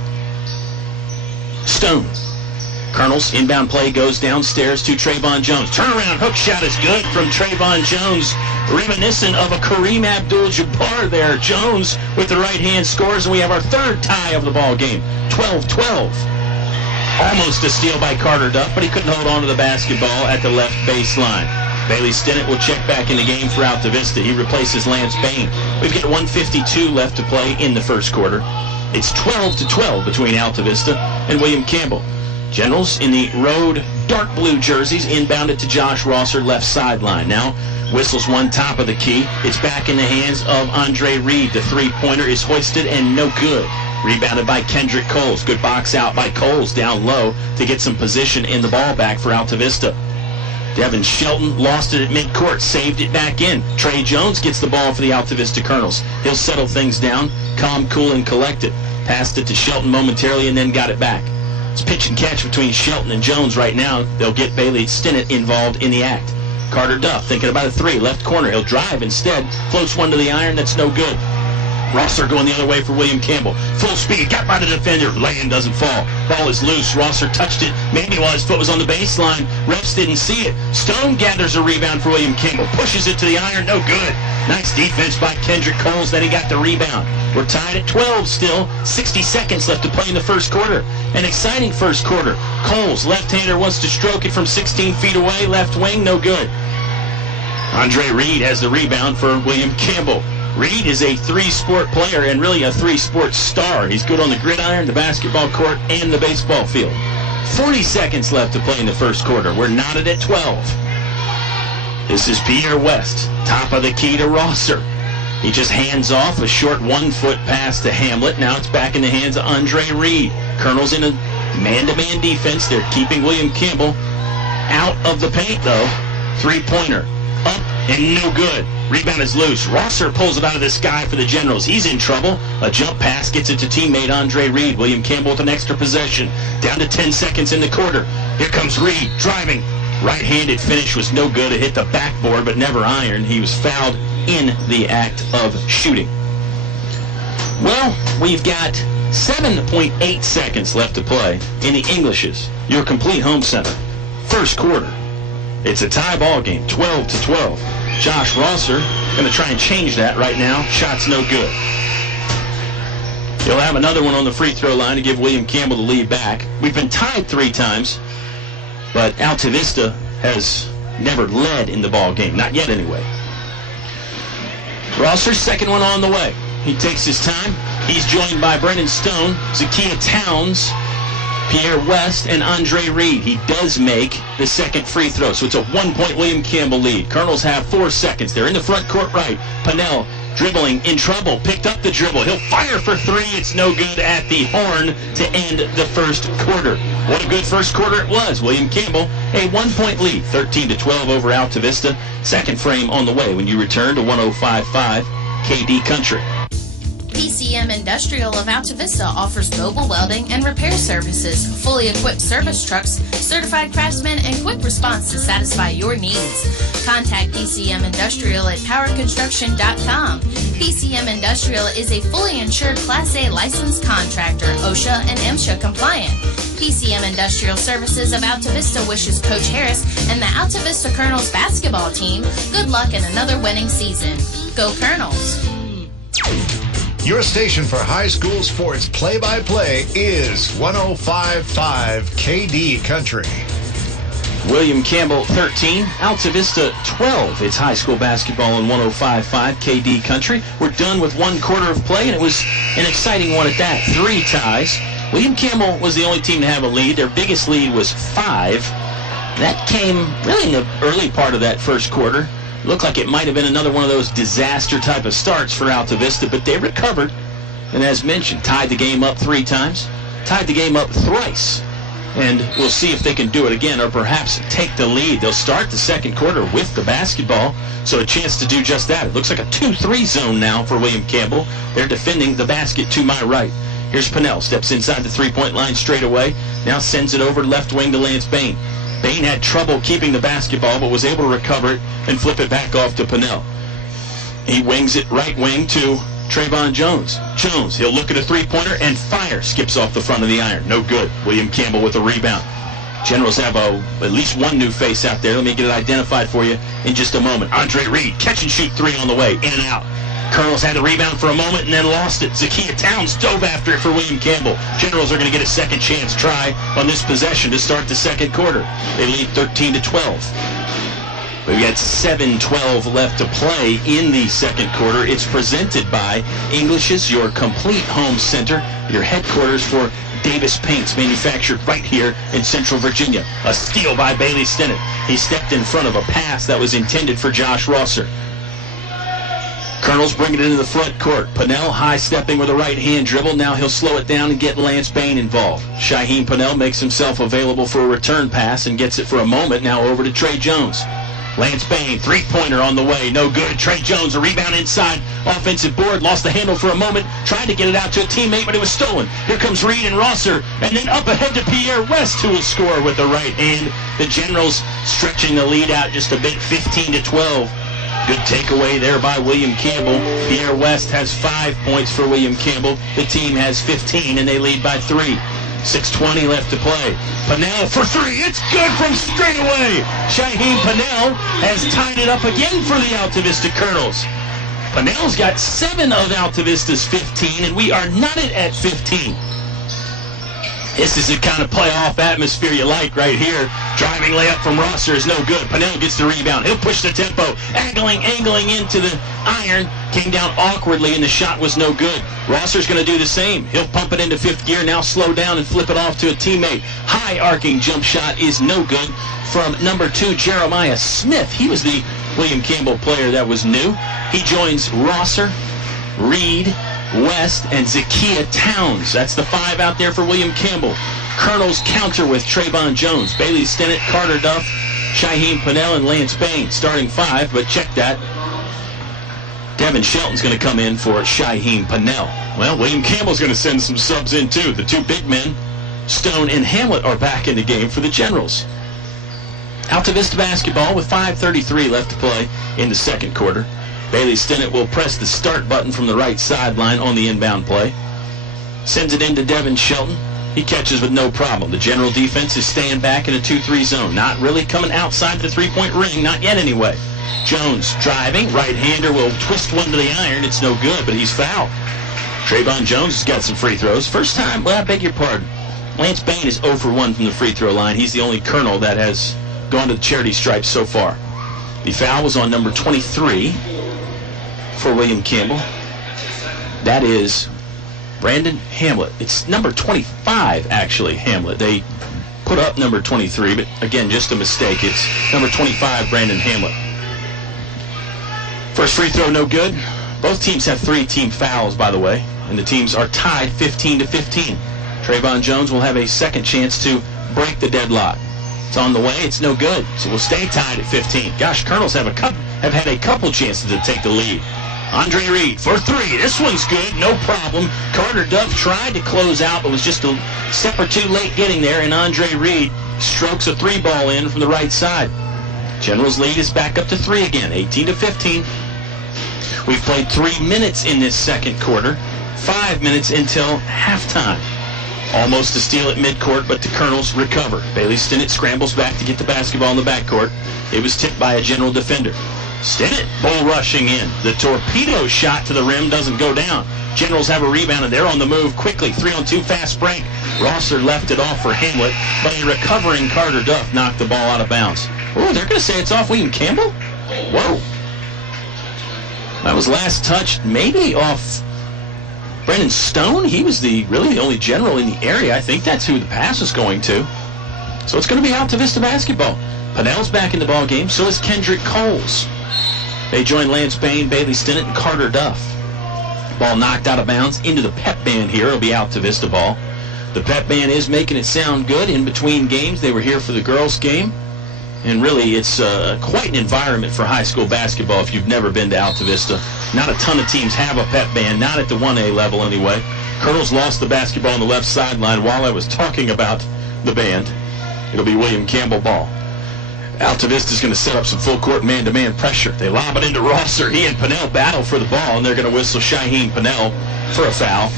Stone. Colonel's inbound play goes downstairs to Trayvon Jones. Turnaround hook shot is good from Trayvon Jones. Reminiscent of a Kareem Abdul-Jabbar there. Jones with the right hand scores, and we have our third tie of the ball game. 12-12. Almost a steal by Carter Duff, but he couldn't hold on to the basketball at the left baseline. Bailey Stinnett will check back in the game for Altavista. He replaces Lance Bain. We've got 1:52 left to play in the first quarter. It's 12-12 between Altavista and William Campbell. Generals in the road dark blue jerseys inbounded to Josh Rosser, left sideline. Now whistles one top of the key. It's back in the hands of Andre Reed. The three-pointer is hoisted and no good. Rebounded by Kendrick Coles. Good box out by Coles down low to get some position in the ball back for Altavista. Devin Shelton lost it at midcourt, saved it back in. Trey Jones gets the ball for the Altavista Colonels. He'll settle things down, calm, cool, and collected. Passed it to Shelton momentarily and then got it back. It's pitch and catch between Shelton and Jones right now. They'll get Bailey Stinnett involved in the act. Carter Duff thinking about a three. Left corner. He'll drive instead. Floats one to the iron. That's no good. Rosser going the other way for William Campbell. Full speed. Got by the defender. Lay-in doesn't fall. Ball is loose. Rosser touched it. Maybe while his foot was on the baseline. Refs didn't see it. Stone gathers a rebound for William Campbell. Pushes it to the iron. No good. Nice defense by Kendrick Coles. Then he got the rebound. We're tied at 12 still. 60 seconds left to play in the first quarter. An exciting first quarter. Coles, left-hander, wants to stroke it from 16 feet away. Left wing, no good. Andre Reed has the rebound for William Campbell. Reed is a three-sport player and really a three-sport star. He's good on the gridiron, the basketball court, and the baseball field. 40 seconds left to play in the first quarter. We're knotted at 12. This is Pierre West, top of the key to Rosser. He just hands off a short 1-foot pass to Hamlet. Now it's back in the hands of Andre Reed. Colonel's in a man-to-man defense. They're keeping William Campbell out of the paint, though. Three-pointer. Up and no good. Rebound is loose. Rosser pulls it out of the sky for the Generals. He's in trouble. A jump pass gets it to teammate Andre Reed. William Campbell with an extra possession. Down to 10 seconds in the quarter. Here comes Reed driving. Right-handed finish was no good. It hit the backboard but never ironed. He was fouled in the act of shooting. Well, we've got 7.8 seconds left to play in the Englishes, your complete home center. First quarter. It's a tie ball game, 12-12. Josh Rosser going to try and change that right now. Shot's no good. He'll have another one on the free throw line to give William Campbell the lead back. We've been tied 3 times, but Altavista has never led in the ball game. Not yet, anyway. Rosser's second one on the way. He takes his time. He's joined by Brennan Stone, Zakiya Towns, Pierre West, and Andre Reed. He does make the second free throw, so it's a 1-point William Campbell lead. Colonels have 4 seconds. They're in the front court right. Pannell dribbling, in trouble, picked up the dribble. He'll fire for 3. It's no good at the horn to end the first quarter. What a good first quarter it was. William Campbell, a 1-point lead, 13-12 over Altavista. Second frame on the way when you return to 105.5 KD Country. PCM Industrial of Altavista offers mobile welding and repair services, fully equipped service trucks, certified craftsmen, and quick response to satisfy your needs. Contact PCM Industrial at powerconstruction.com. PCM Industrial is a fully insured Class A licensed contractor, OSHA and MSHA compliant. PCM Industrial Services of Altavista wishes Coach Harris and the Altavista Colonels basketball team good luck in another winning season. Go Colonels! Your station for high school sports play-by-play is 105.5 KD Country. William Campbell 13, Altavista 12. It's high school basketball on 105.5 KD Country. We're done with one quarter of play, and it was an exciting one at that. 3 ties. William Campbell was the only team to have a lead. Their biggest lead was 5. That came really in the early part of that first quarter. Looked like it might have been another one of those disaster type of starts for Altavista, but they recovered. And as mentioned, tied the game up 3 times, tied the game up thrice. And we'll see if they can do it again or perhaps take the lead. They'll start the second quarter with the basketball, so a chance to do just that. It looks like a 2-3 zone now for William Campbell. They're defending the basket to my right. Here's Pennell, steps inside the three-point line straight away. Now sends it over left wing to Lance Bain. Bain had trouble keeping the basketball, but was able to recover it and flip it back off to Pennell. He wings it right wing to Trayvon Jones. Jones, he'll look at a three-pointer and fire. Skips off the front of the iron. No good. William Campbell with a rebound. Generals have at least one new face out there. Let me get it identified for you in just a moment. Andre Reed, catch and shoot 3 on the way. In and out. Colonels had the rebound for a moment and then lost it. Zakiya Towns dove after it for William Campbell. Generals are going to get a second chance try on this possession to start the second quarter. They lead 13-12. We've got 7:12 left to play in the second quarter. It's presented by English's, your complete home center, your headquarters for Davis Paints, manufactured right here in Central Virginia. A steal by Bailey Stinnett. He stepped in front of a pass that was intended for Josh Rosser. Colonels bring it into the front court. Pennell high-stepping with a right-hand dribble. Now he'll slow it down and get Lance Bain involved. Shaheem Pennell makes himself available for a return pass and gets it for a moment. Now over to Trey Jones. Lance Bain, three-pointer on the way. No good. Trey Jones, a rebound inside. Offensive board. Lost the handle for a moment. Tried to get it out to a teammate, but it was stolen. Here comes Reed and Rosser. And then up ahead to Pierre West, who will score with the right hand. The Generals stretching the lead out just a bit, 15-12. Good takeaway there by William Campbell. Pierre West has 5 points for William Campbell. The team has 15, and they lead by 3. 6:20 left to play. Pennell for 3. It's good from straight away. Shaheem Pennell has tied it up again for the Altavista Colonels. Pennell's got 7 of Altavista's 15, and we are knotted at 15. This is the kind of playoff atmosphere you like right here. Driving layup from Rosser is no good. Pennell gets the rebound. He'll push the tempo. Angling into the iron. Came down awkwardly, and the shot was no good. Rosser's going to do the same. He'll pump it into 5th gear, now slow down and flip it off to a teammate. High arcing jump shot is no good from number 2, Jeremiah Smith. He was the William Campbell player that was new. He joins Rosser, Reed, West, and Zakiya Towns. That's the 5 out there for William Campbell. Colonels counter with Trayvon Jones, Bailey Stinnett, Carter Duff, Shaheem Pennell, and Lance Bain. Starting 5, but check that. Devin Shelton's going to come in for Shaheem Pennell. Well, William Campbell's going to send some subs in too. The 2 big men, Stone and Hamlet, are back in the game for the Generals. Altavista basketball with 5:33 left to play in the second quarter. Bailey Stinnett will press the start button from the right sideline on the inbound play. Sends it into Devin Shelton. He catches with no problem. The General defense is staying back in a 2-3 zone. Not really coming outside the three-point ring. Not yet anyway. Jones driving. Right-hander will twist one to the iron. It's no good, but he's fouled. Trayvon Jones has got some free throws. First time, well, I beg your pardon. Lance Bain is 0 for 1 from the free throw line. He's the only Colonel that has gone to the charity stripes so far. The foul was on number 23 for William Campbell. That is Brandon Hamlet. It's number 25, actually, Hamlet. They put up number 23, but again, just a mistake. It's number 25, Brandon Hamlet. First free throw, no good. Both teams have 3 team fouls, by the way, and the teams are tied 15-15. Trayvon Jones will have a second chance to break the deadlock. It's on the way. It's no good. So we'll stay tied at 15. Gosh, Colonels have had a couple chances to take the lead. Andre Reed for three. This one's good, no problem. Carter Duff tried to close out, but was just a step or two late getting there, and Andre Reed strokes a three ball in from the right side. Generals lead is back up to 3 again, 18-15. We've played 3 minutes in this second quarter, 5 minutes until halftime. Almost a steal at midcourt, but the Colonels recover. Bailey Stinnett scrambles back to get the basketball in the backcourt. It was tipped by a General defender. Stinnett bull rushing in. The torpedo shot to the rim doesn't go down. Generals have a rebound, and they're on the move quickly. 3-on-2 fast break. Rosser left it off for Hamlet, but a recovering Carter Duff knocked the ball out of bounds. Oh, they're going to say it's off William Campbell? Whoa. That was last touched maybe off Brennan Stone. He was really the only General in the area. I think that's who the pass is going to. So it's going to be Altavista basketball. Pinnell's back in the ball game. So is Kendrick Coles. They join Lance Bain, Bailey Stinnett, and Carter Duff. Ball knocked out of bounds into the pep band here. It'll be Altavista ball. The pep band is making it sound good. In between games, they were here for the girls' game. And really, it's quite an environment for high school basketball if you've never been to Altavista. Not a ton of teams have a pep band, not at the 1A level anyway. Colonels lost the basketball on the left sideline while I was talking about the band. It'll be William Campbell ball. Altavista's going to set up some full-court man-to-man pressure. They lob it into Rosser. He and Pinnell battle for the ball, and they're going to whistle Shaheen Pinnell for a foul.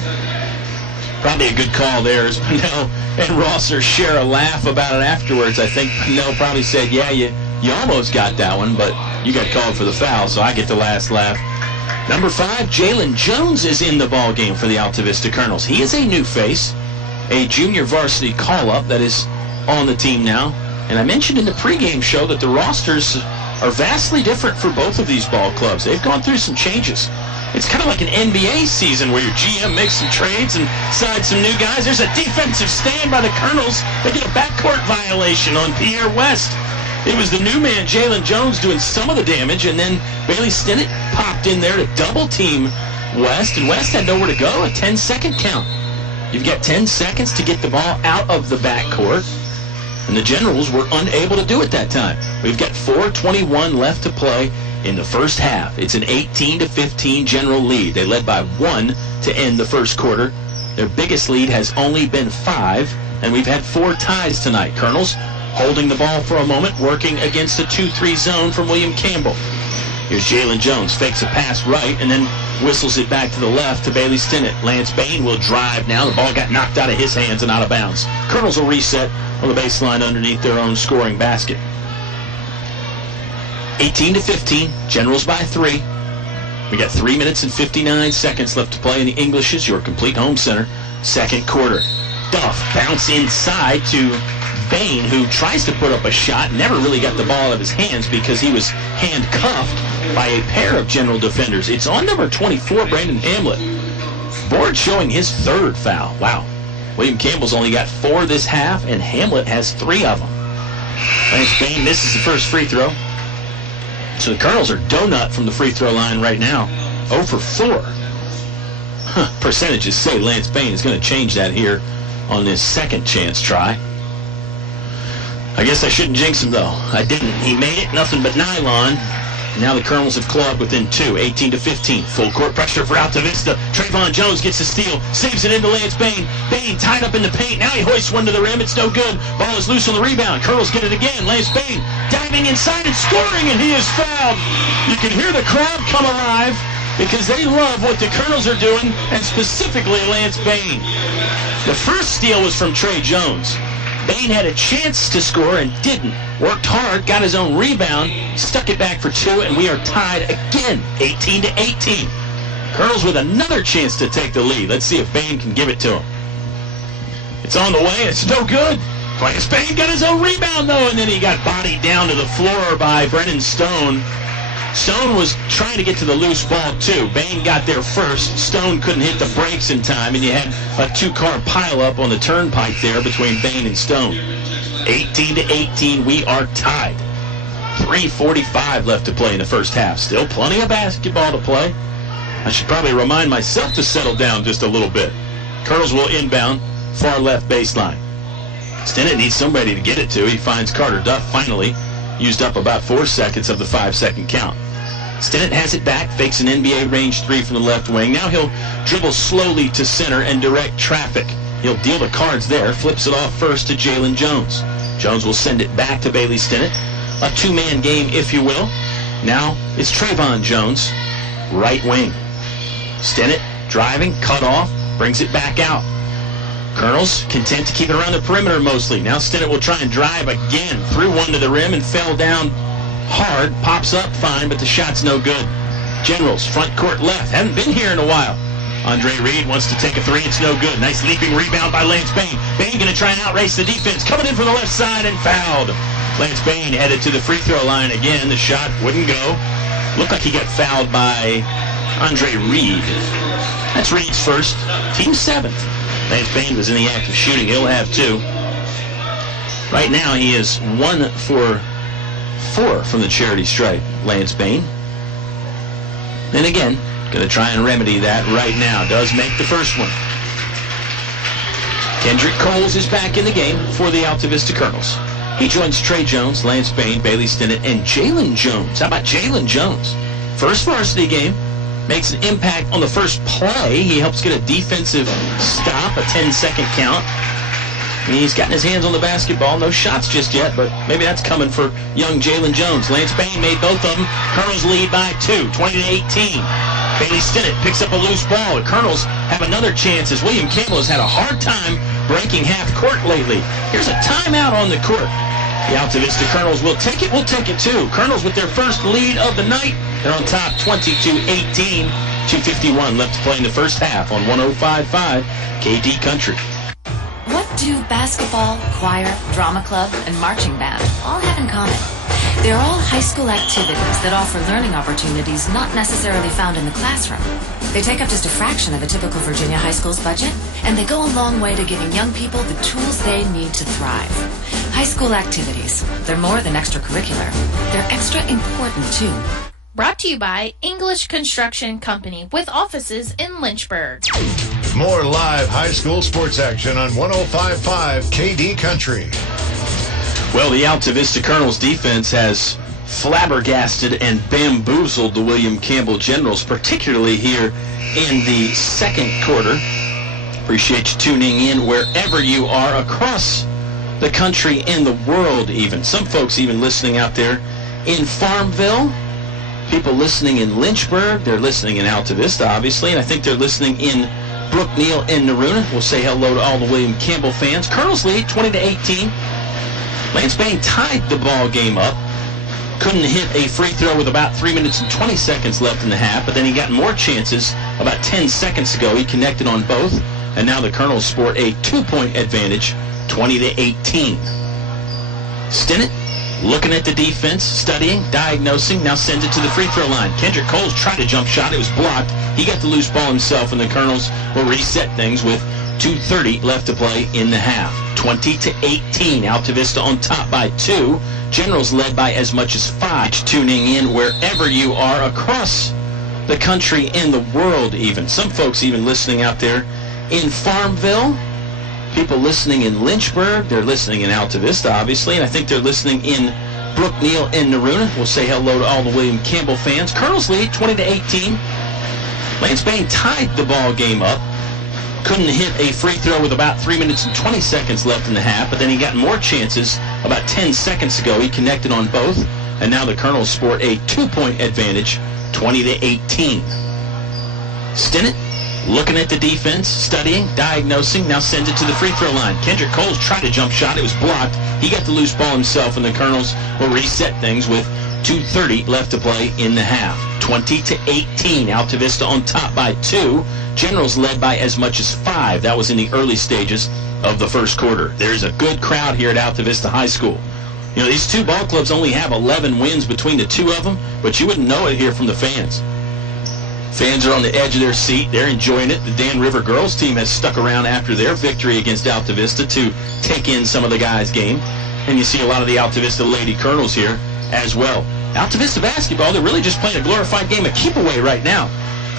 Probably a good call there as Pinnell and Rosser share a laugh about it afterwards. I think Pinnell probably said, yeah, you almost got that one, but you got called for the foul, so I get the last laugh. Number 5, Jalen Jones is in the ball game for the Altavista Colonels. He is a new face, a junior varsity call-up that is on the team now. And I mentioned in the pregame show that the rosters are vastly different for both of these ball clubs. They've gone through some changes. It's kind of like an NBA season where your GM makes some trades and signs some new guys. There's a defensive stand by the Colonels. They get a backcourt violation on Pierre West. It was the new man, Jalen Jones, doing some of the damage, and then Bailey Stinnett popped in there to double-team West, and West had nowhere to go, a 10-second count. You've got 10 seconds to get the ball out of the backcourt. And the Generals were unable to do it that time. We've got 4:21 left to play in the first half. It's an 18-15 General lead. They led by 1 to end the first quarter. Their biggest lead has only been 5, and we've had 4 ties tonight. Colonels holding the ball for a moment, working against a 2-3 zone from William Campbell. Here's Jalen Jones, fakes a pass right, and then whistles it back to the left to Bailey Stinnett. Lance Bain will drive now. The ball got knocked out of his hands and out of bounds. Colonels will reset on the baseline underneath their own scoring basket. 18-15, Generals by 3. We got 3 minutes and 59 seconds left to play in the Englishes, your complete home center, second quarter. Duff bounce inside to Bain, who tries to put up a shot, never really got the ball out of his hands because he was handcuffed by a pair of General defenders. It's on number 24, Brandon Hamlet. Board showing his 3rd foul. Wow. William Campbell's only got 4 this half, and Hamlet has 3 of them. Lance Bain misses the first free throw. So the Colonels are donut from the free throw line right now. 0 for 4. Percentages say Lance Bain is going to change that here on this second chance try. I guess I shouldn't jinx him, though. I didn't. He made it, nothing but nylon. Now the Colonels have clubbed within 2, 18-15. Full court pressure for Altavista. Trayvon Jones gets the steal, saves it into Lance Bain. Bain tied up in the paint. Now he hoists one to the rim. It's no good. Ball is loose on the rebound. Colonels get it again. Lance Bain diving inside and scoring, and he is fouled. You can hear the crowd come alive because they love what the Colonels are doing, and specifically Lance Bain. The first steal was from Trey Jones. Bain had a chance to score and didn't. Worked hard, got his own rebound, stuck it back for 2, and we are tied again, 18-18. Colonels with another chance to take the lead. Let's see if Bain can give it to him. It's on the way. It's no good. Lance Bain got his own rebound, though, and then he got bodied down to the floor by Brennan Stone. Stone was trying to get to the loose ball, too. Bain got there first. Stone couldn't hit the brakes in time, and you had a 2-car pileup on the turnpike there between Bain and Stone. 18-18, we are tied. 3:45 left to play in the first half. Still plenty of basketball to play. I should probably remind myself to settle down just a little bit. Colonels will inbound, far left baseline. Stinnett needs somebody to get it to. He finds Carter Duff finally. Used up about 4 seconds of the 5-second count. Stinnett has it back, fakes an NBA range 3 from the left wing. Now he'll dribble slowly to center and direct traffic. He'll deal the cards there, flips it off first to Jalen Jones. Jones will send it back to Bailey Stinnett. A two-man game, if you will. Now it's Trayvon Jones, right wing. Stinnett driving, cut off, brings it back out. Colonels content to keep it around the perimeter mostly. Now Stinnett will try and drive again, threw one to the rim and fell down hard, pops up fine, but the shot's no good. Generals, front court left, haven't been here in a while. Andre Reed wants to take a three, it's no good. Nice leaping rebound by Lance Bain. Bain going to try and outrace the defense, coming in from the left side and fouled. Lance Bain headed to the free throw line again. The shot wouldn't go. Looked like he got fouled by Andre Reed. That's Reed's first, team 7th. Lance Bain was in the act of shooting. He'll have 2. Right now he is 1 for 4 from the charity stripe, Lance Bain. And again, going to try and remedy that right now. Does make the first one. Kendrick Coles is back in the game for the Altavista Colonels. He joins Trey Jones, Lance Bain, Bailey Stinnett, and Jalen Jones. How about Jalen Jones? First varsity game. Makes an impact on the first play. He helps get a defensive stop, a 10-second count. He's gotten his hands on the basketball. No shots just yet, but maybe that's coming for young Jalen Jones. Lance Bain made both of them. Colonels lead by 2, 20-18. Bailey Stinnett picks up a loose ball. The Colonels have another chance as William Campbell has had a hard time breaking half court lately. Here's a timeout on the court. The Altavista Colonels will take it. We'll take it too. Colonels with their first lead of the night. They're on top 22-18. 2:51 left to play in the first half on 105.5 KD Country. What do basketball, choir, drama club, and marching band all have in common? They're all high school activities that offer learning opportunities not necessarily found in the classroom. They take up just a fraction of a typical Virginia high school's budget, and they go a long way to giving young people the tools they need to thrive. High school activities, they're more than extracurricular. They're extra important, too. Brought to you by English Construction Company with offices in Lynchburg. More live high school sports action on 105.5 KD Country. Well, the Altavista Colonels defense has flabbergasted and bamboozled the William Campbell Generals, particularly here in the second quarter. Appreciate you tuning in wherever you are across the country and the world even. Some folks even listening out there in Farmville. People listening in Lynchburg. They're listening in Altavista, obviously, and I think they're listening in Brookneal and Naruna. We'll say hello to all the William Campbell fans. Colonels lead 20-18. Lance Bain tied the ball game up. Couldn't hit a free throw with about 3 minutes and 20 seconds left in the half, but then he got more chances about 10 seconds ago. He connected on both, and now the Colonels sport a 2-point advantage, 20-18. Stinnett looking at the defense, studying, diagnosing, now sends it to the free throw line. Kendrick Coles tried a jump shot. It was blocked. He got the loose ball himself, and the Colonels will reset things with 2:30 left to play in the half. 20-18. Altavista on top by 2. Generals led by as much as 5. Tuning in wherever you are across the country and the world even. Some folks even listening out there in Farmville. People listening in Lynchburg. They're listening in Altavista, obviously, and I think they're listening in Brookneal and Naruna. We'll say hello to all the William Campbell fans. Colonels lead 20-18. Lance Bain tied the ball game up. Couldn't hit a free throw with about 3 minutes and 20 seconds left in the half, but then he got more chances about 10 seconds ago. He connected on both, and now the Colonels sport a 2-point advantage, 20-18. Stinnett looking at the defense, studying, diagnosing, now sends it to the free throw line. Kendrick Coles tried a jump shot. It was blocked. He got the loose ball himself, and the Colonels will reset things with 2:30 left to play in the half. 20-18. Altavista on top by 2. Generals led by as much as 5. That was in the early stages of the first quarter. There's a good crowd here at Altavista High School. You know, these two ball clubs only have 11 wins between the two of them, but you wouldn't know it here from the fans. Fans are on the edge of their seat. They're enjoying it. The Dan River girls team has stuck around after their victory against Altavista to take in some of the guys' game. And you see a lot of the Altavista Lady Colonels here as well. Altavista basketball, they're really just playing a glorified game of keep-away right now.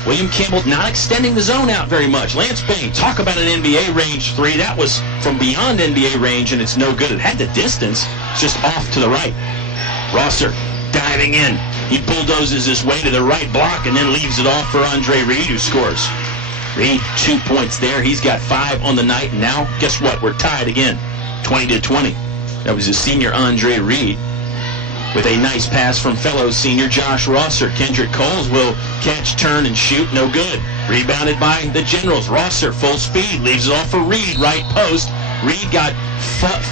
William Campbell not extending the zone out very much. Lance Bain, talk about an NBA range 3. That was from beyond NBA range, and it's no good. It had the distance. It's just off to the right. Rosser diving in. He bulldozes his way to the right block and then leaves it off for Andre Reed, who scores. Reed, 2 points there. He's got 5 on the night, and now, guess what? We're tied again, 20-20. That was his senior Andre Reed with a nice pass from fellow senior Josh Rosser. Kendrick Coles will catch, turn, and shoot. No good. Rebounded by the Generals. Rosser, full speed, leaves it off for Reed, right post. Reed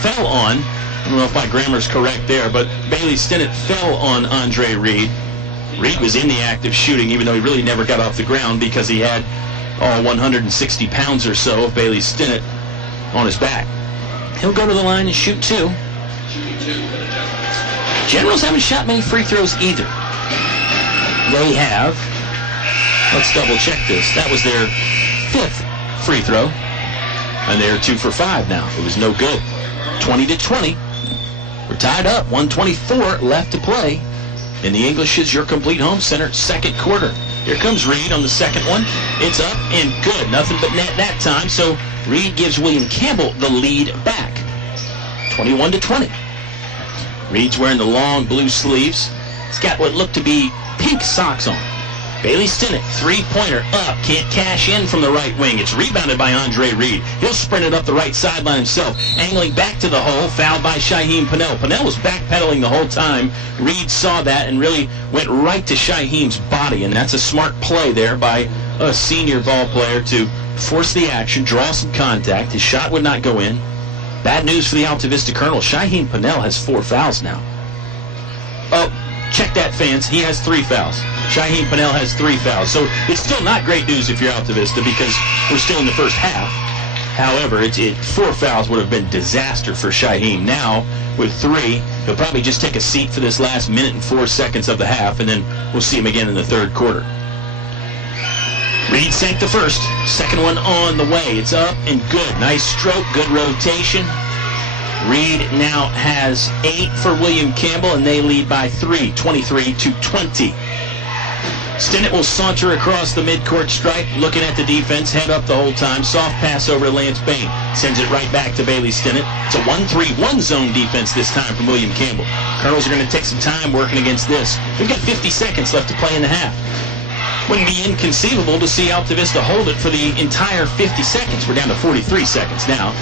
fell on. I don't know if my grammar's correct there, but Bailey Stinnett fell on Andre Reed. Reed was in the act of shooting, even though he really never got off the ground because he had 160 pounds or so of Bailey Stinnett on his back. He'll go to the line and shoot 2. Generals haven't shot many free throws either. They have, let's double check this, that was their 5th free throw, and they're 2 for 5 now. It was no good. 20-20. We're tied up, 1:24 left to play in the English's Your Complete Home Center second quarter. Here comes Reed on the second one. It's up and good. Nothing but net that time, so Reed gives William Campbell the lead back. 21-20. Reed's wearing the long blue sleeves. He's got what look to be pink socks on. Bailey Stinnett, three-pointer up, can't cash in from the right wing. It's rebounded by Andre Reed. He'll sprint it up the right sideline himself, angling back to the hole, fouled by Shaheem Pennell. Pennell was backpedaling the whole time. Reed saw that and really went right to Shaheem's body, and that's a smart play there by a senior ball player to force the action, draw some contact. His shot would not go in. Bad news for the Altavista Colonel. Shaheem Pennell has 4 fouls now. Oh, check that, fans. He has 3 fouls. Shaheem Pennell has 3 fouls. So it's still not great news if you're Altavista because we're still in the first half. However, 4 fouls would have been disaster for Shaheem. Now, with 3, he'll probably just take a seat for this last minute and 4 seconds of the half, and then we'll see him again in the third quarter. Reed sank the first. Second one on the way. It's up and good. Nice stroke, good rotation. Reed now has 8 for William Campbell, and they lead by 3, 23-20. Stinnett will saunter across the midcourt stripe, looking at the defense, head up the whole time. Soft pass over to Lance Bain. Sends it right back to Bailey Stinnett. It's a 1-3-1 zone defense this time from William Campbell. Colonels are going to take some time working against this. We've got 50 seconds left to play in the half. Wouldn't be inconceivable to see Altavista hold it for the entire 50 seconds. We're down to 43 seconds now.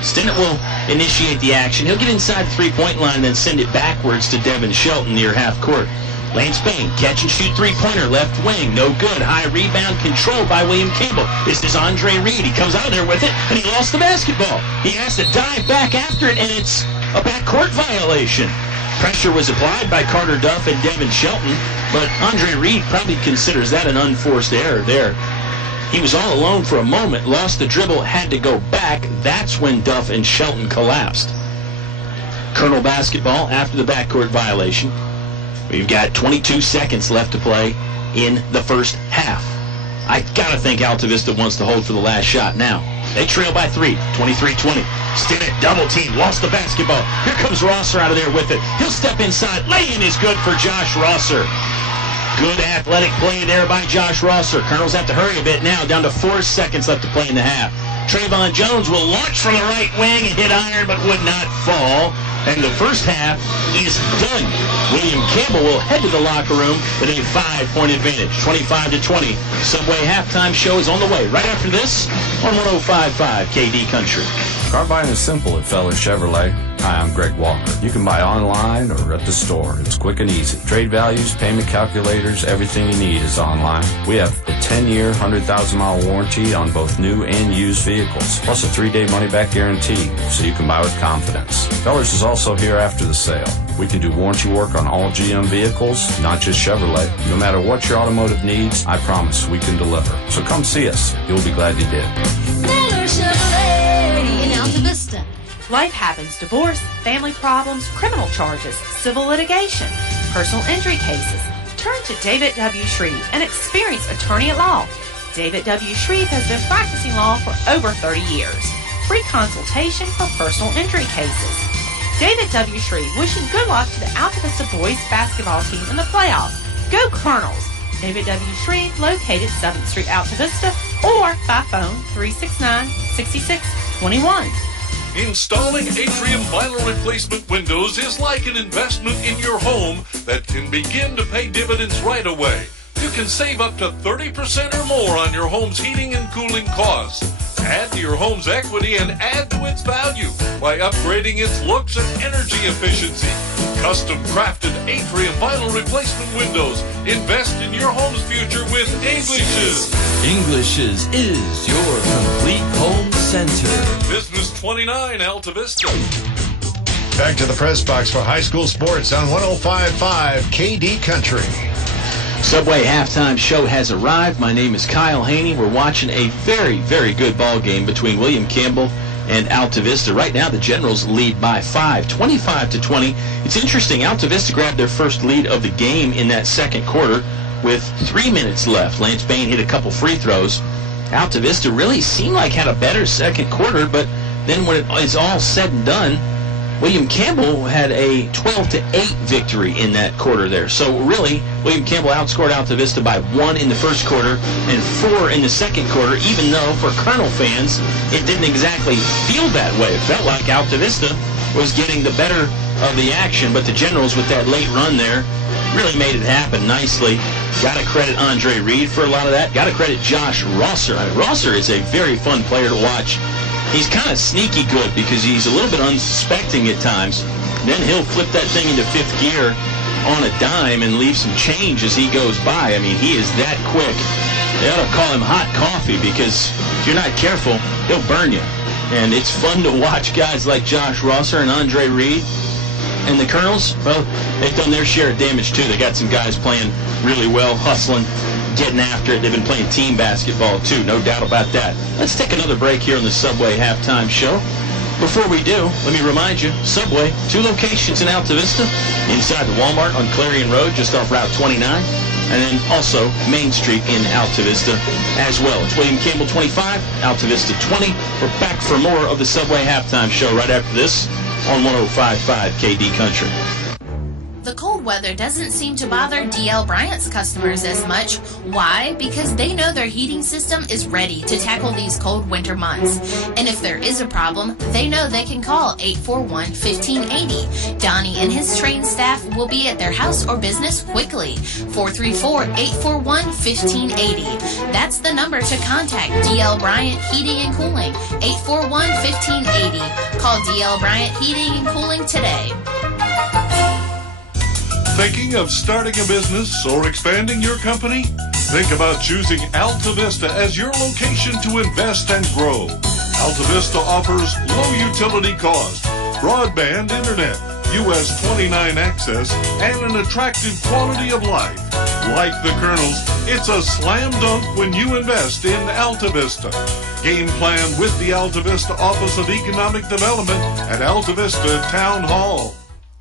Stinnett will initiate the action. He'll get inside the three-point line and then send it backwards to Devin Shelton near half court. Lance Bain, catch and shoot three-pointer, left wing, no good. High rebound controlled by William Campbell. This is Andre Reed. He comes out of there with it, and he lost the basketball. He has to dive back after it, and it's a backcourt violation. Pressure was applied by Carter Duff and Devin Shelton, but Andre Reed probably considers that an unforced error there. He was all alone for a moment, lost the dribble, had to go back. That's when Duff and Shelton collapsed. Colonel basketball after the backcourt violation. We've got 22 seconds left to play in the first half. I gotta think Altavista wants to hold for the last shot now. They trail by 3, 23-20. Stinnett double team, lost the basketball. Here comes Rosser out of there with it. He'll step inside. Lay-in is good for Josh Rosser. Good athletic play there by Josh Rosser. Colonels have to hurry a bit now, down to 4 seconds left to play in the half. Trayvon Jones will launch from the right wing and hit iron, but would not fall. And the first half is done. William Campbell will head to the locker room with a 5-point advantage, 25-20. Subway halftime show is on the way right after this on 105.5 KD Country. Car buying is simple at Feller Chevrolet. Hi, I'm Greg Walker. You can buy online or at the store. It's quick and easy. Trade values, payment calculators, everything you need is online. We have a 10-year, 100,000-mile warranty on both new and used vehicles, plus a 3-day money-back guarantee, so you can buy with confidence. Fellers is also here after the sale. We can do warranty work on all GM vehicles, not just Chevrolet. No matter what your automotive needs, I promise we can deliver. So come see us. You'll be glad you did. Feller Chevrolet in Altavista. Life happens. Divorce, family problems, criminal charges, civil litigation, personal injury cases. Turn to David W. Shreve, an experienced attorney at law. David W. Shreve has been practicing law for over 30 years. Free consultation for personal injury cases. David W. Shreve wishing good luck to the Altavista boys basketball team in the playoffs. Go Colonels! David W. Shreve, located 7th Street, Altavista, or by phone 369-6621. Installing atrium vinyl replacement windows is like an investment in your home that can begin to pay dividends right away. You can save up to 30% or more on your home's heating and cooling costs. Add to your home's equity and add to its value by upgrading its looks and energy efficiency. Custom crafted atrium vinyl replacement windows. Invest in your home's future with English's. English's is your complete home center. Business 29 Altavista. Back to the press box for high school sports on 105.5 KD Country. Subway halftime show has arrived. My name is Kyle Haney. We're watching a very, very good ball game between William Campbell and Altavista. Right now, the Generals lead by 5, 25-20. It's interesting. Altavista grabbed their first lead of the game in that second quarter with 3 minutes left. Lance Bain hit a couple free throws. Altavista really seemed like had a better second quarter, but then when it's all said and done, William Campbell had a 12-8 victory in that quarter there. So really, William Campbell outscored Altavista by 1 in the first quarter and 4 in the second quarter, even though for Colonel fans, it didn't exactly feel that way. It felt like Altavista was getting the better of the action, but the Generals with that late run there really made it happen nicely. Got to credit Andre Reed for a lot of that. Got to credit Josh Rosser. I mean, Rosser is a very fun player to watch. He's kind of sneaky good because he's a little bit unsuspecting at times. Then he'll flip that thing into fifth gear on a dime and leave some change as he goes by. I mean, he is that quick. They ought to call him hot coffee because if you're not careful, he'll burn you. And it's fun to watch guys like Josh Rosser and Andre Reed. And the Colonels, well, they've done their share of damage too. They got some guys playing really well, hustling, getting after it. They've been playing team basketball too, no doubt about that. Let's take another break here on the Subway halftime show. Before we do, let me remind you, Subway, 2 locations in Altavista, inside the Walmart on Clarion Road, just off Route 29, and then also Main Street in Altavista as well. It's William Campbell 25, Altavista 20. We're back for more of the Subway halftime show right after this on 105.5 KD Country. The cold weather doesn't seem to bother DL Bryant's customers as much. Why? Because they know their heating system is ready to tackle these cold winter months. And if there is a problem, they know they can call 841-1580. Donnie and his trained staff will be at their house or business quickly. 434-841-1580. That's the number to contact DL Bryant Heating and Cooling. 841-1580. Call DL Bryant Heating and Cooling today. Thinking of starting a business or expanding your company? Think about choosing Altavista as your location to invest and grow. Altavista offers low utility cost, broadband internet, US 29 access, and an attractive quality of life. Like the Colonels, it's a slam dunk when you invest in Altavista. Game plan with the Altavista Office of Economic Development at Altavista Town Hall.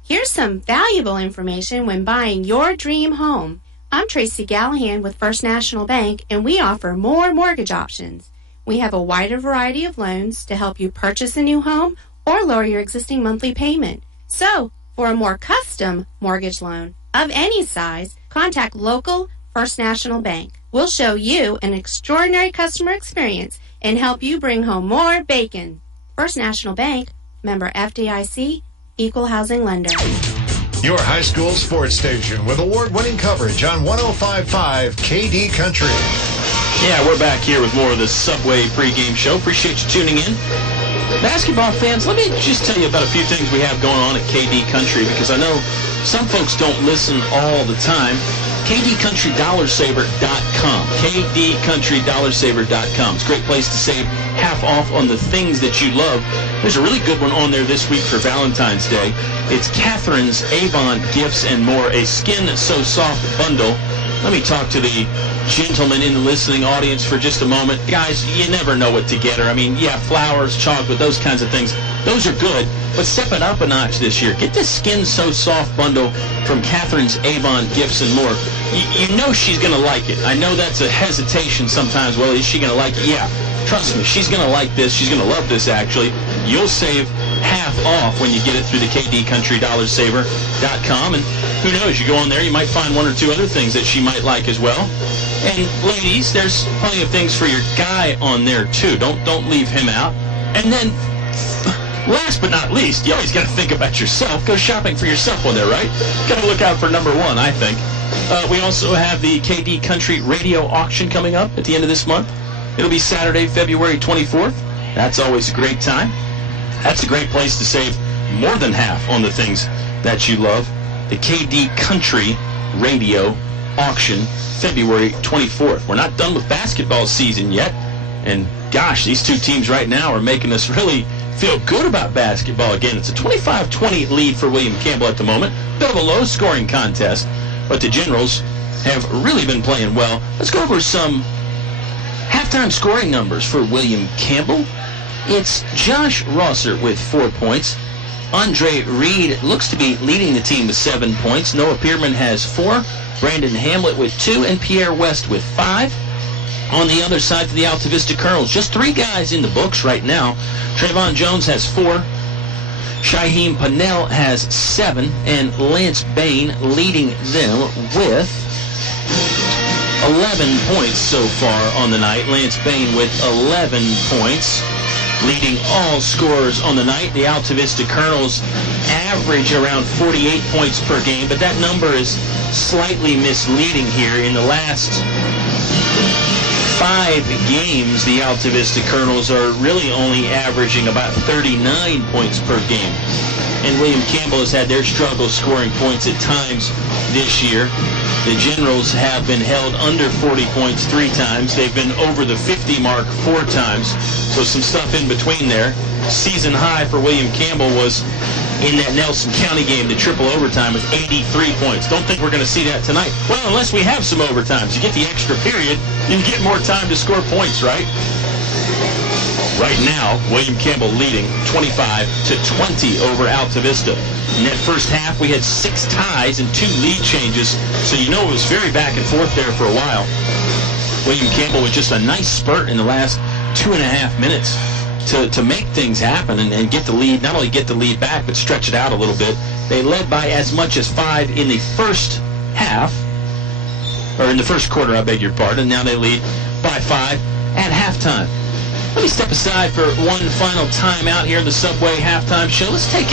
Here's some valuable information when buying your dream home. I'm Tracy Gallahan with First National Bank, and we offer more mortgage options. We have a wider variety of loans to help you purchase a new home or lower your existing monthly payment. So, for a more custom mortgage loan of any size, contact local First National Bank. We'll show you an extraordinary customer experience and help you bring home more bacon. First National Bank, member FDIC, Equal Housing Lender. Your high school sports station with award-winning coverage on 105.5 KD Country. Yeah, we're back here with more of the Subway pregame show. Appreciate you tuning in. Basketball fans, let me just tell you about a few things we have going on at KD Country because I know some folks don't listen all the time. KDCountryDollarSaver.com. KDCountryDollarSaver.com. It's a great place to save half off on the things that you love. There's a really good one on there this week for Valentine's Day. It's Catherine's Avon Gifts and More, a Skin So Soft bundle. Let me talk to the gentleman in the listening audience for just a moment. Guys, you never know what to get her. I mean, yeah, flowers, chocolate, those kinds of things. Those are good, but step it up a notch this year. Get the Skin So Soft bundle from Catherine's Avon Gifts and More. You know she's going to like it. I know that's a hesitation sometimes. Well, is she going to like it? Yeah, trust me, she's going to like this. She's going to love this, actually. You'll save half off when you get it through the KDCountryDollarSaver.com. And who knows, you go on there, you might find one or two other things that she might like as well. And ladies, there's plenty of things for your guy on there too. Don't leave him out. And then last but not least, you always got to think about yourself. Go shopping for yourself on there, right? Got to look out for number one, I think. We also have the KD Country Radio Auction coming up at the end of this month. It'll be Saturday, February 24th. That's always a great time. That's a great place to save more than half on the things that you love. The KD Country Radio Auction, February 24th. We're not done with basketball season yet. And gosh, these two teams right now are making us really feel good about basketball again. It's a 25-20 lead for William Campbell at the moment. Bit of a low-scoring contest, but the Generals have really been playing well. Let's go over some halftime scoring numbers for William Campbell. It's Josh Rosser with 4 points. Andre Reed looks to be leading the team with 7 points. Noah Pearman has 4. Brandon Hamlet with 2. And Pierre West with 5. On the other side for the Altavista Colonels, just 3 guys in the books right now. Trayvon Jones has 4. Shaheem Pannell has 7. And Lance Bain leading them with 11 points so far on the night. Lance Bain with 11 points. Leading all scorers on the night. The Altavista Colonels average around 48 points per game, but that number is slightly misleading here. In the last 5 games, the Altavista Colonels are really only averaging about 39 points per game. And William Campbell has had their struggle scoring points at times this year. The Generals have been held under 40 points 3 times. They've been over the 50 mark 4 times. So some stuff in between there. Season high for William Campbell was in that Nelson County game, the triple overtime with 83 points. Don't think we're going to see that tonight. Well, unless we have some overtimes. You get the extra period, you get more time to score points, right? Right now, William Campbell leading 25-20 over Altavista. In that first half, we had 6 ties and 2 lead changes, so you know it was very back and forth there for a while. William Campbell with just a nice spurt in the last 2.5 minutes to make things happen and get the lead, not only get the lead back, but stretch it out a little bit. They led by as much as 5 in the first half, or in the first quarter, I beg your pardon. Now they lead by 5 at halftime. Let me step aside for one final time out here in the Subway halftime show. Let's take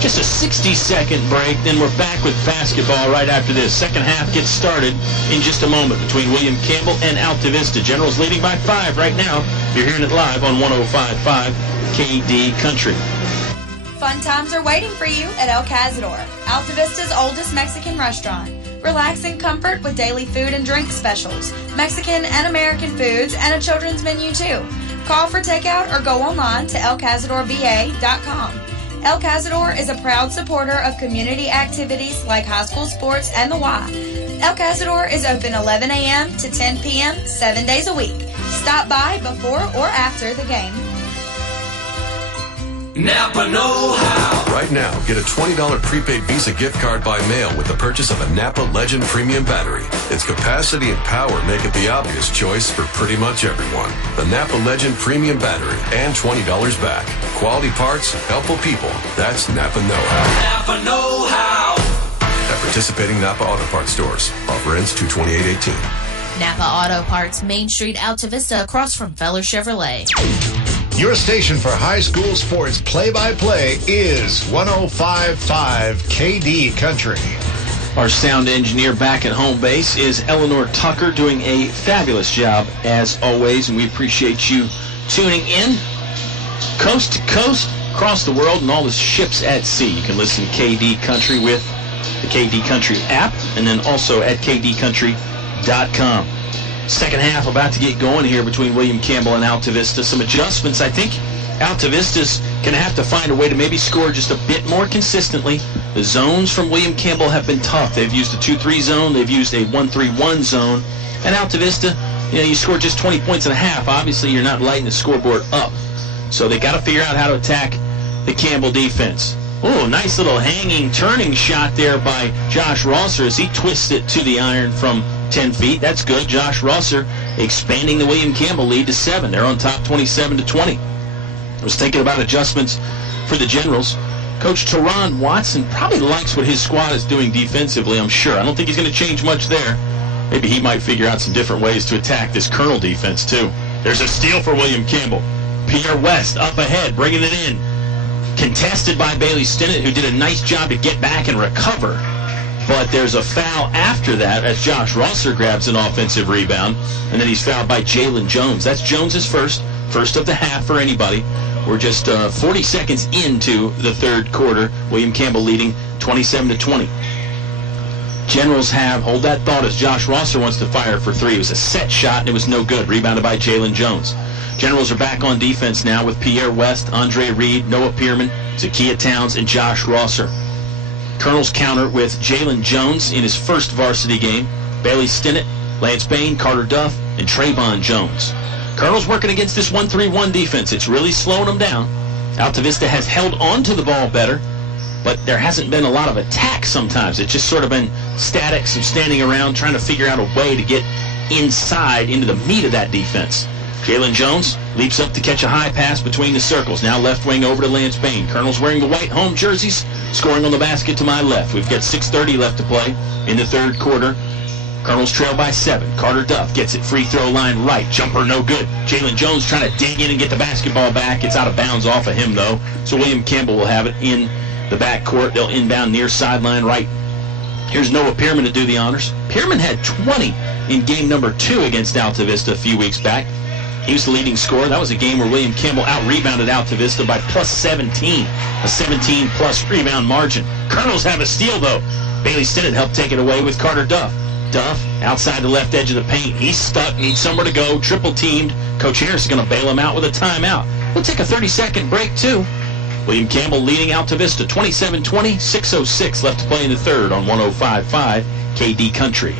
just a 60-second break, then we're back with basketball right after this. Second half gets started in just a moment between William Campbell and Altavista. Generals leading by 5 right now. You're hearing it live on 105.5 KD Country. Fun times are waiting for you at El Cazador, Altavista's oldest Mexican restaurant. Relax in comfort with daily food and drink specials, Mexican and American foods, and a children's menu too. Call for takeout or go online to elcazadorva.com. El Cazador is a proud supporter of community activities like high school sports and the Y. El Cazador is open 11 a.m. to 10 p.m. 7 days a week. Stop by before or after the game. Napa know-how. Right now, get a $20 prepaid Visa gift card by mail with the purchase of a Napa Legend Premium Battery. Its capacity and power make it the obvious choice for pretty much everyone. The Napa Legend Premium Battery and $20 back. Quality parts, helpful people. That's Napa know-how. Napa know-how. At participating Napa Auto Parts stores. Offer ends 2/28/18. Napa Auto Parts, Main Street, Altavista, across from Feller Chevrolet. Your station for high school sports play-by-play is 105.5 KD Country. Our sound engineer back at home base is Eleanor Tucker, doing a fabulous job as always, and we appreciate you tuning in coast to coast, across the world, and all the ships at sea. You can listen to KD Country with the KD Country app, and then also at kdcountry.com. Second half about to get going here between William Campbell and Altavista. Some adjustments. I think Altavista's going to have to find a way to maybe score just a bit more consistently. The zones from William Campbell have been tough. They've used a 2-3 zone. They've used a 1-3-1 zone. And Altavista, you score just 20 points and a half. Obviously, you're not lighting the scoreboard up. So they got to figure out how to attack the Campbell defense. Oh, nice little hanging, turning shot there by Josh Rosser as he twists it to the iron from 10 feet. That's good. Josh Rosser expanding the William Campbell lead to 7. They're on top 27-20. I was thinking about adjustments for the Generals. Coach Teron Watson probably likes what his squad is doing defensively, I'm sure. I don't think he's going to change much there. Maybe he might figure out some different ways to attack this Colonel defense, too. There's a steal for William Campbell. Pierre West up ahead, bringing it in. Contested by Bailey Stinnett, who did a nice job to get back and recover. But there's a foul after that as Josh Rosser grabs an offensive rebound, and then he's fouled by Jalen Jones. That's Jones's first of the half for anybody. We're just 40 seconds into the third quarter. William Campbell leading 27-20. Generals have, hold that thought as Josh Rosser wants to fire for three. It was a set shot and it was no good. Rebounded by Jalen Jones. Generals are back on defense now with Pierre West, Andre Reed, Noah Pearman, Zakiya Towns, and Josh Rosser. Colonels counter with Jalen Jones in his first varsity game, Bailey Stinnett, Lance Bain, Carter Duff, and Trayvon Jones. Colonels working against this 1-3-1 defense. It's really slowing them down. Altavista has held on to the ball better, but there hasn't been a lot of attack sometimes. It's just sort of been static, some standing around, trying to figure out a way to get inside into the meat of that defense. Jalen Jones leaps up to catch a high pass between the circles. Now left wing over to Lance Bain. Colonels wearing the white home jerseys, scoring on the basket to my left. We've got 6:30 left to play in the third quarter. Colonels trail by 7. Carter Duff gets it free throw line right. Jumper no good. Jalen Jones trying to dig in and get the basketball back. It's out of bounds off of him, though. So William Campbell will have it in the backcourt. They'll inbound near sideline right. Here's Noah Pearman to do the honors. Pearman had 20 in game number 2 against Altavista a few weeks back. He was the leading scorer. That was a game where William Campbell out-rebounded Altavista by plus 17. A 17-plus rebound margin. Colonels have a steal, though. Bailey Stinnett helped take it away with Carter Duff. Duff outside the left edge of the paint. He's stuck, needs somewhere to go, triple-teamed. Coach Harris is going to bail him out with a timeout. We'll take a 30-second break, too. William Campbell leading Altavista 27-20, 6:06 left to play in the third on 105.5 KD Country.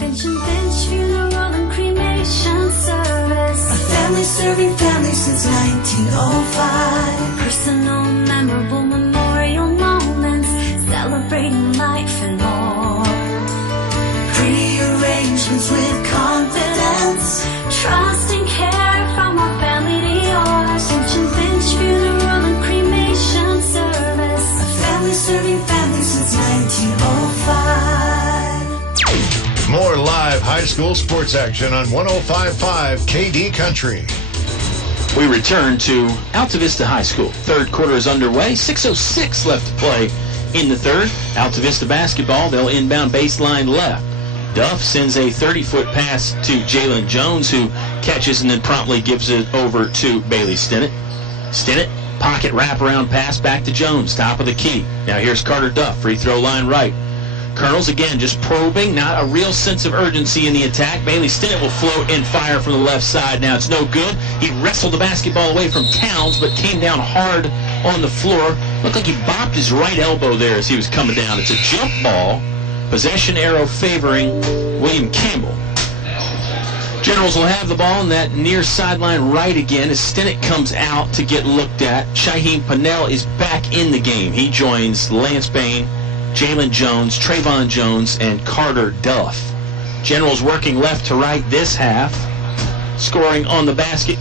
Finch and Finch Funeral and Cremation Service. A family serving family since 1905. Personal, memorable memorial moments, celebrating life and more. Pre-arrangements with confidence, trust and care from our family to yours. Finch and Finch Funeral and Cremation Service. A family serving family since 1905. More live high school sports action on 105.5 KD Country. We return to Altavista High School. Third quarter is underway. 6:06 left to play in the third. Altavista basketball. They'll inbound baseline left. Duff sends a 30-foot pass to Jalen Jones, who catches and then promptly gives it over to Bailey Stinnett. Stinnett, pocket wraparound pass back to Jones, top of the key. Now here's Carter Duff, free throw line right. Colonels, again, just probing, not a real sense of urgency in the attack. Bailey Stinnett will float and fire from the left side. Now it's no good. He wrestled the basketball away from Towns, but came down hard on the floor. Looked like he bopped his right elbow there as he was coming down. It's a jump ball. Possession arrow favoring William Campbell. Generals will have the ball in that near sideline right again as Stinnett comes out to get looked at. Shaheem Pannell is back in the game. He joins Lance Bain, Jalen Jones, Trayvon Jones, and Carter Duff. Generals working left to right this half. Scoring on the basket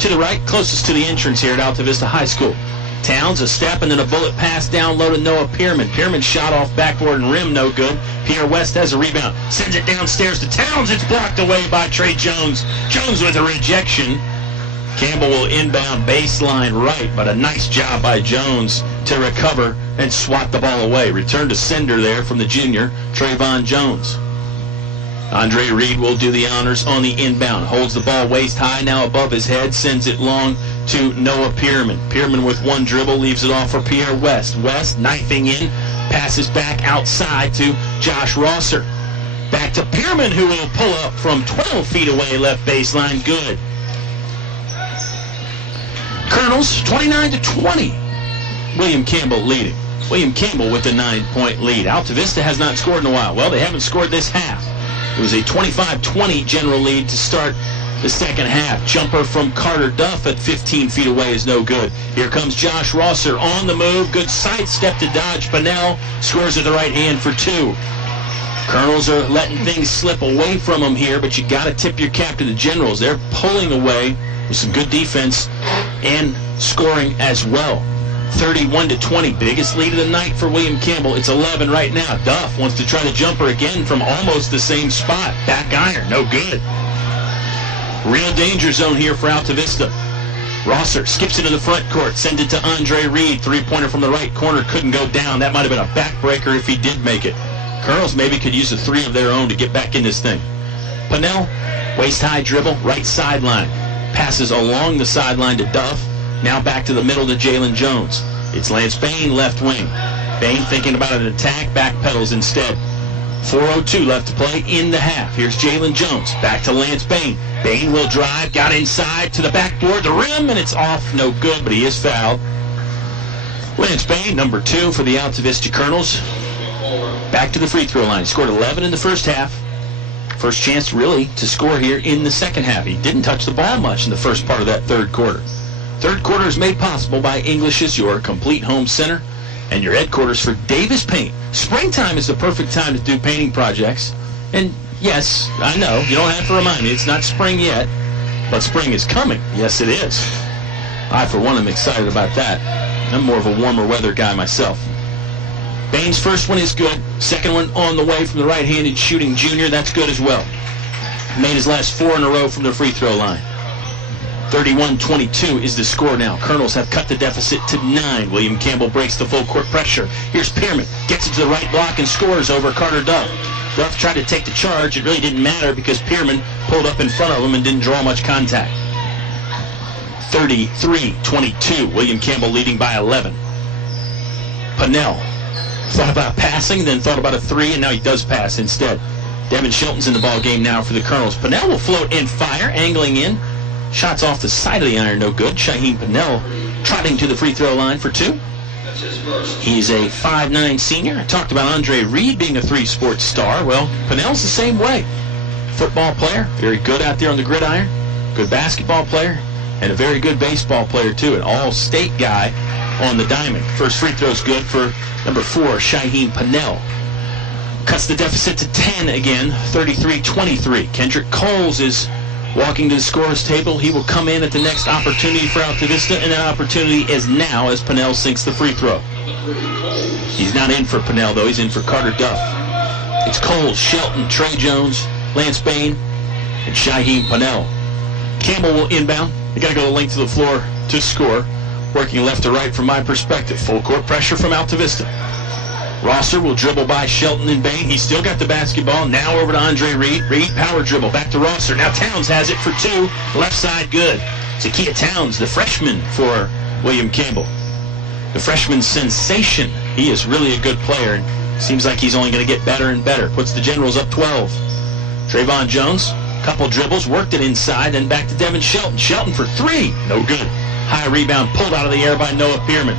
to the right, closest to the entrance here at Altavista High School. Towns, a step, and then a bullet pass down low to Noah Pearman. Pearman shot off backboard and rim, no good. Pierre West has a rebound. Sends it downstairs to Towns. It's blocked away by Trey Jones. Jones with a rejection. Campbell will inbound baseline right, but a nice job by Jones to recover and swat the ball away. Return to sender there from the junior, Trayvon Jones. Andre Reed will do the honors on the inbound. Holds the ball waist high, now above his head. Sends it long to Noah Pearman. Pearman with one dribble leaves it off for Pierre West. West knifing in, passes back outside to Josh Rosser. Back to Pearman, who will pull up from 12 feet away, left baseline. Good. Colonels 29-20. William Campbell leading. William Campbell with the 9-point lead. Altavista has not scored in a while. Well, they haven't scored this half. It was a 25-20 general lead to start the second half. Jumper from Carter Duff at 15 feet away is no good. Here comes Josh Rosser on the move. Good sidestep to dodge. Pannell scores at the right hand for 2. Colonels are letting things slip away from them here, but you got to tip your cap to the Generals. They're pulling away with some good defense and scoring as well. 31-20, biggest lead of the night for William Campbell. It's 11 right now. Duff wants to try the jumper again from almost the same spot. Back iron, no good. Real danger zone here for Altavista. Rosser skips into the front court, sends it to Andre Reed. Three-pointer from the right corner couldn't go down. That might have been a backbreaker if he did make it. Colonels maybe could use a three of their own to get back in this thing. Pennell, waist-high dribble, right sideline. Passes along the sideline to Duff. Now back to the middle to Jalen Jones. It's Lance Bain, left wing. Bain thinking about an attack, backpedals instead. 4:02 left to play in the half. Here's Jalen Jones. Back to Lance Bain. Bain will drive, got inside to the backboard, the rim, and it's off. No good, but he is fouled. Lance Bain, number 2 for the Altavista Colonels. Back to the free throw line. Scored 11 in the first half. First chance really to score here in the second half. He didn't touch the ball much in the first part of that third quarter. Third quarter is made possible by English as your complete home center and your headquarters for Davis Paint. Springtime is the perfect time to do painting projects. And yes, I know, you don't have to remind me, it's not spring yet, but spring is coming. Yes, it is. I, for one, am excited about that. I'm more of a warmer weather guy myself. Bain's first one is good. Second one on the way from the right-handed shooting junior. That's good as well. Made his last 4 in a row from the free throw line. 31-22 is the score now. Colonels have cut the deficit to 9. William Campbell breaks the full court pressure. Here's Pierman. Gets it to the right block and scores over Carter Duff. Duff tried to take the charge. It really didn't matter because Pierman pulled up in front of him and didn't draw much contact. 33-22. William Campbell leading by 11. Pennell thought about passing, then thought about a 3, and now he does pass instead. Devin Shelton's in the ball game now for the Colonels. Pennell will float and fire, angling in. Shots off the side of the iron, no good. Shaheem Pennell trotting to the free throw line for 2. He's a 5'9 senior. I talked about Andre Reed being a 3-sport star. Well, Pennell's the same way. Football player, very good out there on the gridiron. Good basketball player, and a very good baseball player, too. An all-state guy on the diamond. First free throw's good for number 4, Shaheem Pennell. Cuts the deficit to 10 again, 33-23. Kendrick Coles is walking to the scorer's table. He will come in at the next opportunity for Altavista, and that opportunity is now as Pennell sinks the free throw. He's not in for Pennell, though. He's in for Carter Duff. It's Coles, Shelton, Trey Jones, Lance Bain, and Shaheem Pennell. Campbell will inbound. They got to go the length of the floor to score. Working left to right from my perspective. Full court pressure from Altavista. Rosser will dribble by Shelton and Bain. He's still got the basketball. Now over to Andre Reed. Reed, power dribble. Back to Rosser. Now Towns has it for 2. Left side good. Zakiya Towns, the freshman for William Campbell. The freshman sensation. He is really a good player. And seems like he's only going to get better and better. Puts the Generals up 12. Trayvon Jones, couple dribbles, worked it inside, then back to Devin Shelton. Shelton for 3. No good. High rebound pulled out of the air by Noah Pierman.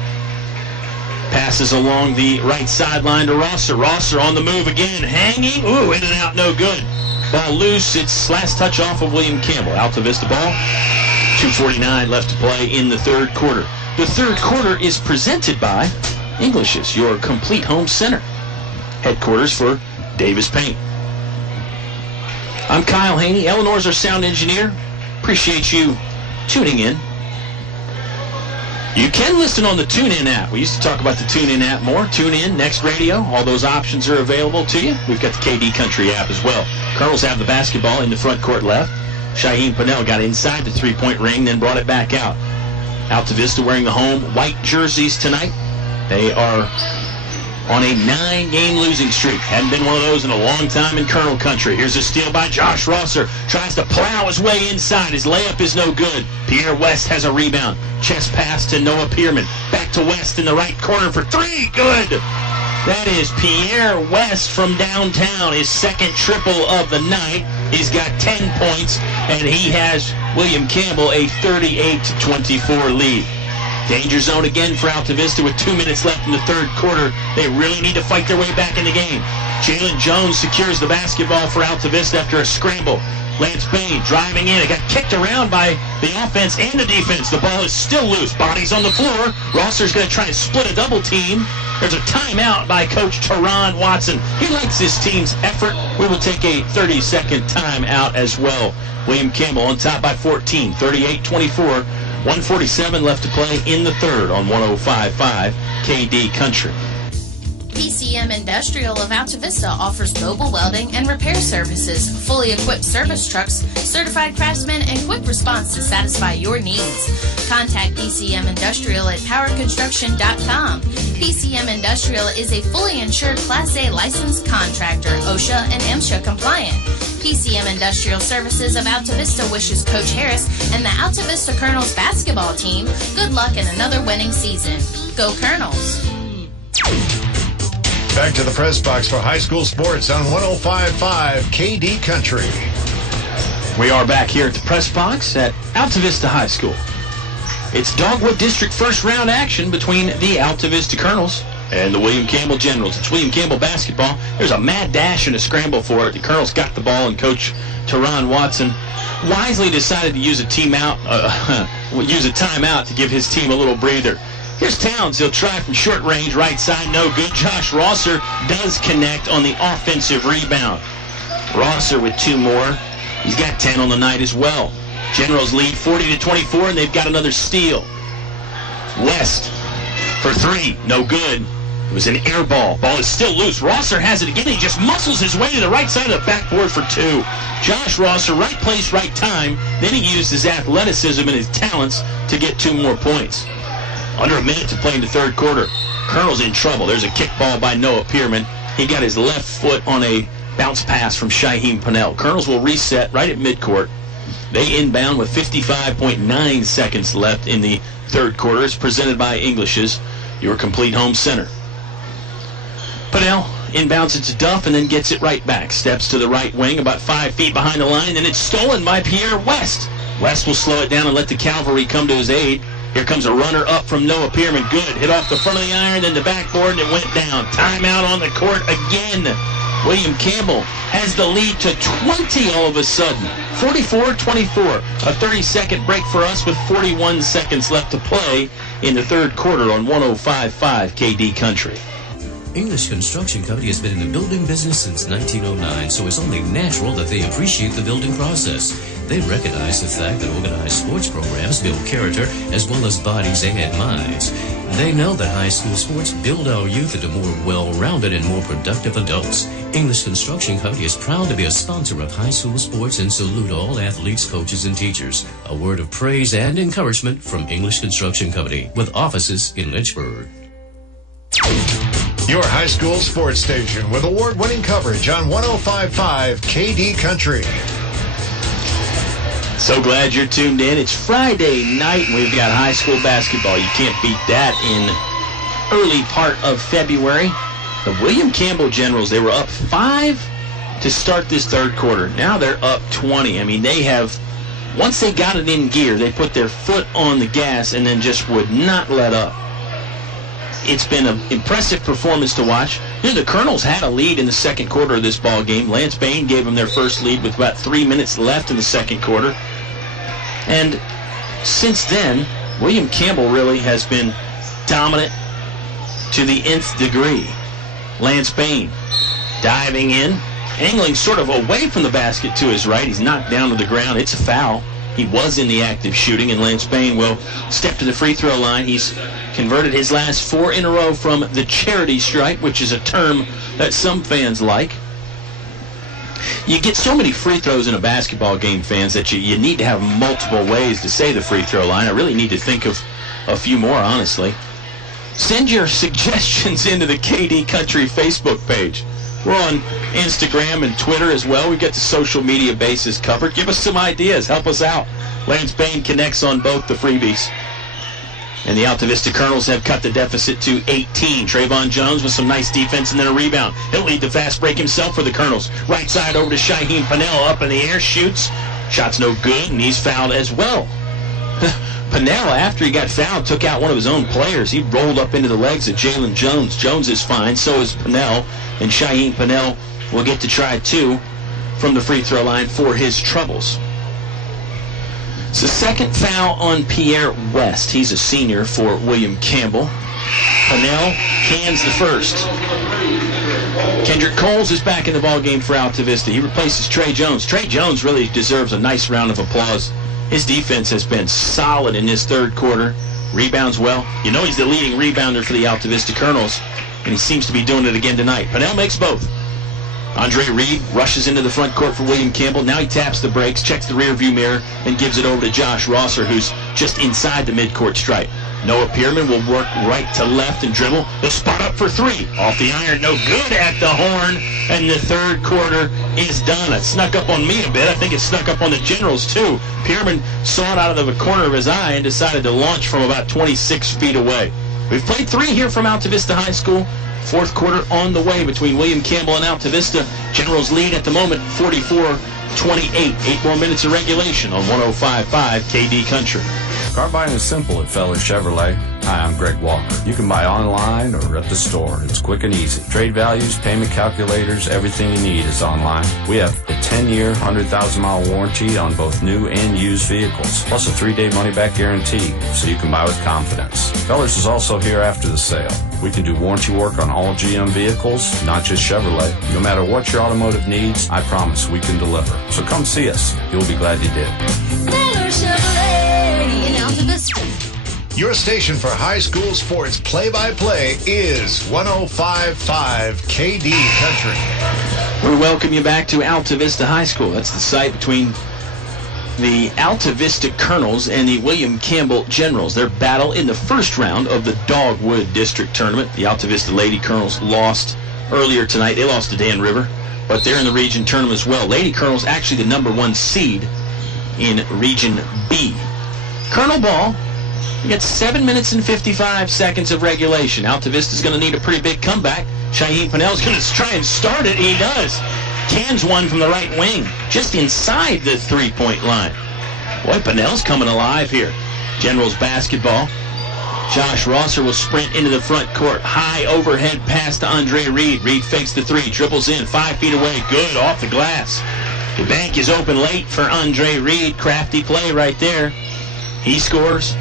Passes along the right sideline to Rosser. Rosser on the move again. Hanging. Ooh, in and out, no good. Ball loose. It's last touch off of William Campbell. Altavista ball. 2:49 left to play in the third quarter. The third quarter is presented by English's, your complete home center. Headquarters for Davis Paint. I'm Kyle Haney. Eleanor's our sound engineer. Appreciate you tuning in. You can listen on the TuneIn app. We used to talk about the TuneIn app more. TuneIn, Next Radio, all those options are available to you. We've got the KD Country app as well. Colonels have the basketball in the front court left. Shaheem Pennell got inside the three-point ring, then brought it back out. Altavista wearing the home white jerseys tonight. They are on a 9-game losing streak. Hadn't been one of those in a long time in Colonel Country. Here's a steal by Josh Rosser. Tries to plow his way inside. His layup is no good. Pierre West has a rebound. Chest pass to Noah Pierman. Back to West in the right corner for 3. Good! That is Pierre West from downtown. His second triple of the night. He's got 10 points, and he has William Campbell a 38-24 lead. Danger zone again for Altavista with 2 minutes left in the third quarter. They really need to fight their way back in the game. Jalen Jones secures the basketball for Altavista after a scramble. Lance Bain driving in. It got kicked around by the offense and the defense. The ball is still loose. Bodies on the floor. Rosser's going to try and split a double team. There's a timeout by Coach Teron Watson. He likes his team's effort. We will take a 30-second timeout as well. William Campbell on top by 14, 38-24. 1:47 left to play in the third on 105.5 KD Country. PCM Industrial of Altavista offers mobile welding and repair services, fully equipped service trucks, certified craftsmen, and quick response to satisfy your needs. Contact PCM Industrial at powerconstruction.com. PCM Industrial is a fully insured Class A licensed contractor, OSHA and MSHA compliant. PCM Industrial Services of Altavista wishes Coach Harris and the Altavista Colonels basketball team good luck in another winning season. Go Colonels! Back to the press box for high school sports on 105.5 KD Country. We are back here at the press box at Altavista High School. It's Dogwood District first round action between the Altavista Colonels and the William Campbell Generals. It's William Campbell basketball. There's a mad dash and a scramble for it. The Colonels got the ball, and Coach Teron Watson wisely decided to use a timeout to give his team a little breather. Here's Towns. He'll try from short range, right side, no good. Josh Rosser does connect on the offensive rebound. Rosser with 2 more. He's got 10 on the night as well. Generals lead 40-24, and they've got another steal. West for 3, no good. It was an air ball. Ball is still loose. Rosser has it again. He just muscles his way to the right side of the backboard for 2. Josh Rosser, right place, right time. Then he used his athleticism and his talents to get 2 more points. Under a minute to play in the third quarter. Colonel's in trouble. There's a kick ball by Noah Pearman. He got his left foot on a bounce pass from Shaheem Pennell. Colonels will reset right at midcourt. They inbound with 55.9 seconds left in the third quarter. It's presented by English's, your complete home center. Pennell inbounds it to Duff and then gets it right back. Steps to the right wing about 5 feet behind the line, and it's stolen by Pierre West. West will slow it down and let the cavalry come to his aid. Here comes a runner up from Noah Pearman. Good. Hit off the front of the iron, then the backboard, and it went down. Timeout on the court again. William Campbell has the lead to 20 all of a sudden. 44-24. A 30-second break for us with 41 seconds left to play in the third quarter on 105.5 KD Country. English Construction Company has been in the building business since 1909, so it's only natural that they appreciate the building process. They recognize the fact that organized sports programs build character as well as bodies and minds. They know that high school sports build our youth into more well-rounded and more productive adults. English Construction Company is proud to be a sponsor of high school sports and salute all athletes, coaches, and teachers. A word of praise and encouragement from English Construction Company with offices in Lynchburg. Your high school sports station with award-winning coverage on 105.5 KD Country. So glad you're tuned in. It's Friday night, and we've got high school basketball. You can't beat that in early part of February. The William Campbell Generals, they were up 5 to start this third quarter. Now they're up 20. I mean, they have, once they got it in gear, they put their foot on the gas and then just would not let up. It's been an impressive performance to watch. You know, the Colonels had a lead in the second quarter of this ball game. Lance Bain gave them their first lead with about 3 minutes left in the second quarter. And since then, William Campbell really has been dominant to the nth degree. Lance Bain diving in, angling sort of away from the basket to his right. He's knocked down to the ground. It's a foul. He was in the act of shooting, and Lance Bain will step to the free throw line. He's converted his last 4 in a row from the charity stripe, which is a term that some fans like. You get so many free throws in a basketball game, fans, that you need to have multiple ways to say the free throw line. I really need to think of a few more, honestly. Send your suggestions into the KD Country Facebook page. We're on Instagram and Twitter as well. We've got the social media bases covered. Give us some ideas. Help us out. Lance Bain connects on both the freebies. And the Altavista Colonels have cut the deficit to 18. Trayvon Jones with some nice defense and then a rebound. He'll lead the fast break himself for the Colonels. Right side over to Shaheem Pennell. Up in the air, shoots. Shot's no good, and he's fouled as well. Pennell, after he got fouled, took out one of his own players. He rolled up into the legs of Jalen Jones. Jones is fine, so is Pennell. And Shaheem Pennell will get to try 2 from the free throw line for his troubles. It's the second foul on Pierre West. He's a senior for William Campbell. Pennell cans the first. Kendrick Coles is back in the ballgame for Altavista. He replaces Trey Jones. Trey Jones really deserves a nice round of applause. His defense has been solid in this third quarter. rebounds well. You know he's the leading rebounder for the Altavista Colonels, and he seems to be doing it again tonight. Pennell makes both. Andre Reed rushes into the front court for William Campbell. Now he taps the brakes, checks the rearview mirror, and gives it over to Josh Rosser, who's just inside the midcourt stripe. Noah Pearman will work right to left and dribble. He'll spot up for three. Off the iron, no good at the horn. And the third quarter is done. It snuck up on me a bit. I think it snuck up on the Generals, too. Pearman saw it out of the corner of his eye and decided to launch from about 26 feet away. We've played three here from Altavista High School. Fourth quarter on the way between William Campbell and Altavista. Generals lead at the moment 44-28. 8 more minutes of regulation on 105.5 KD Country. Car buying is simple at Feller Chevrolet. Hi, I'm Greg Walker. You can buy online or at the store. It's quick and easy. Trade values, payment calculators, everything you need is online. We have a 10-year, 100,000-mile warranty on both new and used vehicles, plus a 3-day money-back guarantee, so you can buy with confidence. Fellers is also here after the sale. We can do warranty work on all GM vehicles, not just Chevrolet. No matter what your automotive needs, I promise we can deliver. So come see us. You'll be glad you did. Feller Chevrolet in Altavista. Your station for high school sports play-by-play is 105.5 KD Country. We welcome you back to Altavista High School. That's the site between the Altavista Colonels and the William Campbell Generals. Their battle in the first round of the Dogwood District Tournament. The Altavista Lady Colonels lost earlier tonight. They lost to Dan River, but they're in the region tournament as well. Lady Colonels actually the number 1 seed in Region B. Colonel ball. We got 7 minutes and 55 seconds of regulation. Altavista's going to need a pretty big comeback. Shaheem Pennell's going to try and start it. He does. Cans one from the right wing, just inside the three-point line. Boy, Pennell's coming alive here. Generals basketball. Josh Rosser will sprint into the front court. High overhead pass to Andre Reed. Reed fakes the three, dribbles in, 5 feet away. Good, off the glass. The bank is open late for Andre Reed. Crafty play right there. He scores.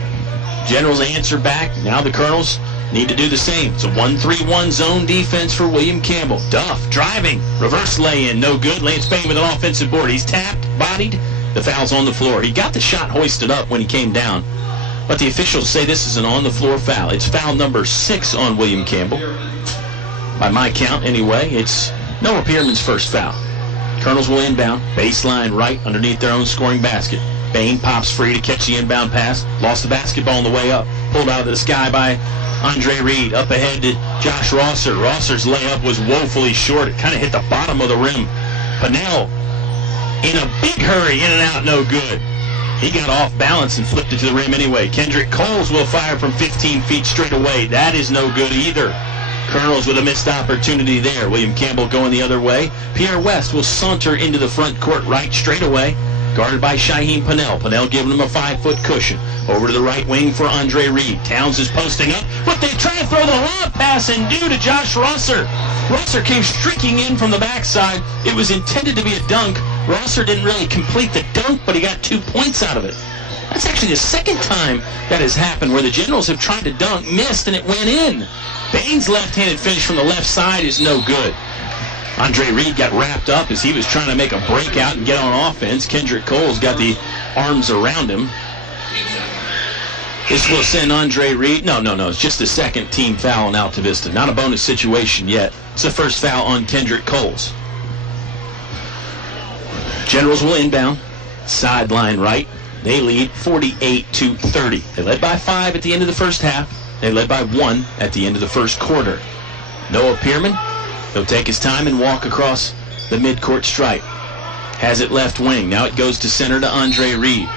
Generals answer back. Now the Colonels need to do the same. It's a 1-3-1 zone defense for William Campbell. Duff driving. Reverse lay-in. No good. Lance Payne with an offensive board. He's tapped, bodied. The foul's on the floor. He got the shot hoisted up when he came down. But the officials say this is an on-the-floor foul. It's foul number 6 on William Campbell. By my count, anyway, it's Noah Pearman's first foul. Colonels will inbound. Baseline right underneath their own scoring basket. Bain pops free to catch the inbound pass. Lost the basketball on the way up. Pulled out of the sky by Andre Reed. Up ahead to Josh Rosser. Rosser's layup was woefully short. It kind of hit the bottom of the rim. Pennell in a big hurry. In and out, no good. He got off balance and flipped it to the rim anyway. Kendrick Coles will fire from 15 feet straight away. That is no good either. Colonels with a missed opportunity there. William Campbell going the other way. Pierre West will saunter into the front court right straight away. Guarded by Shaheem Pennell. Pennell giving him a 5-foot cushion. Over to the right wing for Andre Reed. Towns is posting up, but they try to throw the lob pass and due to Josh Rosser. Rosser came streaking in from the backside. It was intended to be a dunk. Rosser didn't really complete the dunk, but he got 2 points out of it. That's actually the second time that has happened where the Generals have tried to dunk, missed, and it went in. Bain's left-handed finish from the left side is no good. Andre Reed got wrapped up as he was trying to make a breakout and get on offense. Kendrick Coles got the arms around him. This will send Andre Reed. No. It's just the second team foul on Altavista. Not a bonus situation yet. It's the first foul on Kendrick Coles. Generals will inbound. Sideline right. They lead 48-30. They led by 5 at the end of the first half. They led by 1 at the end of the first quarter. Noah Pearman. He'll take his time and walk across the midcourt stripe. Has it left wing. Now it goes to center to Andre Reed.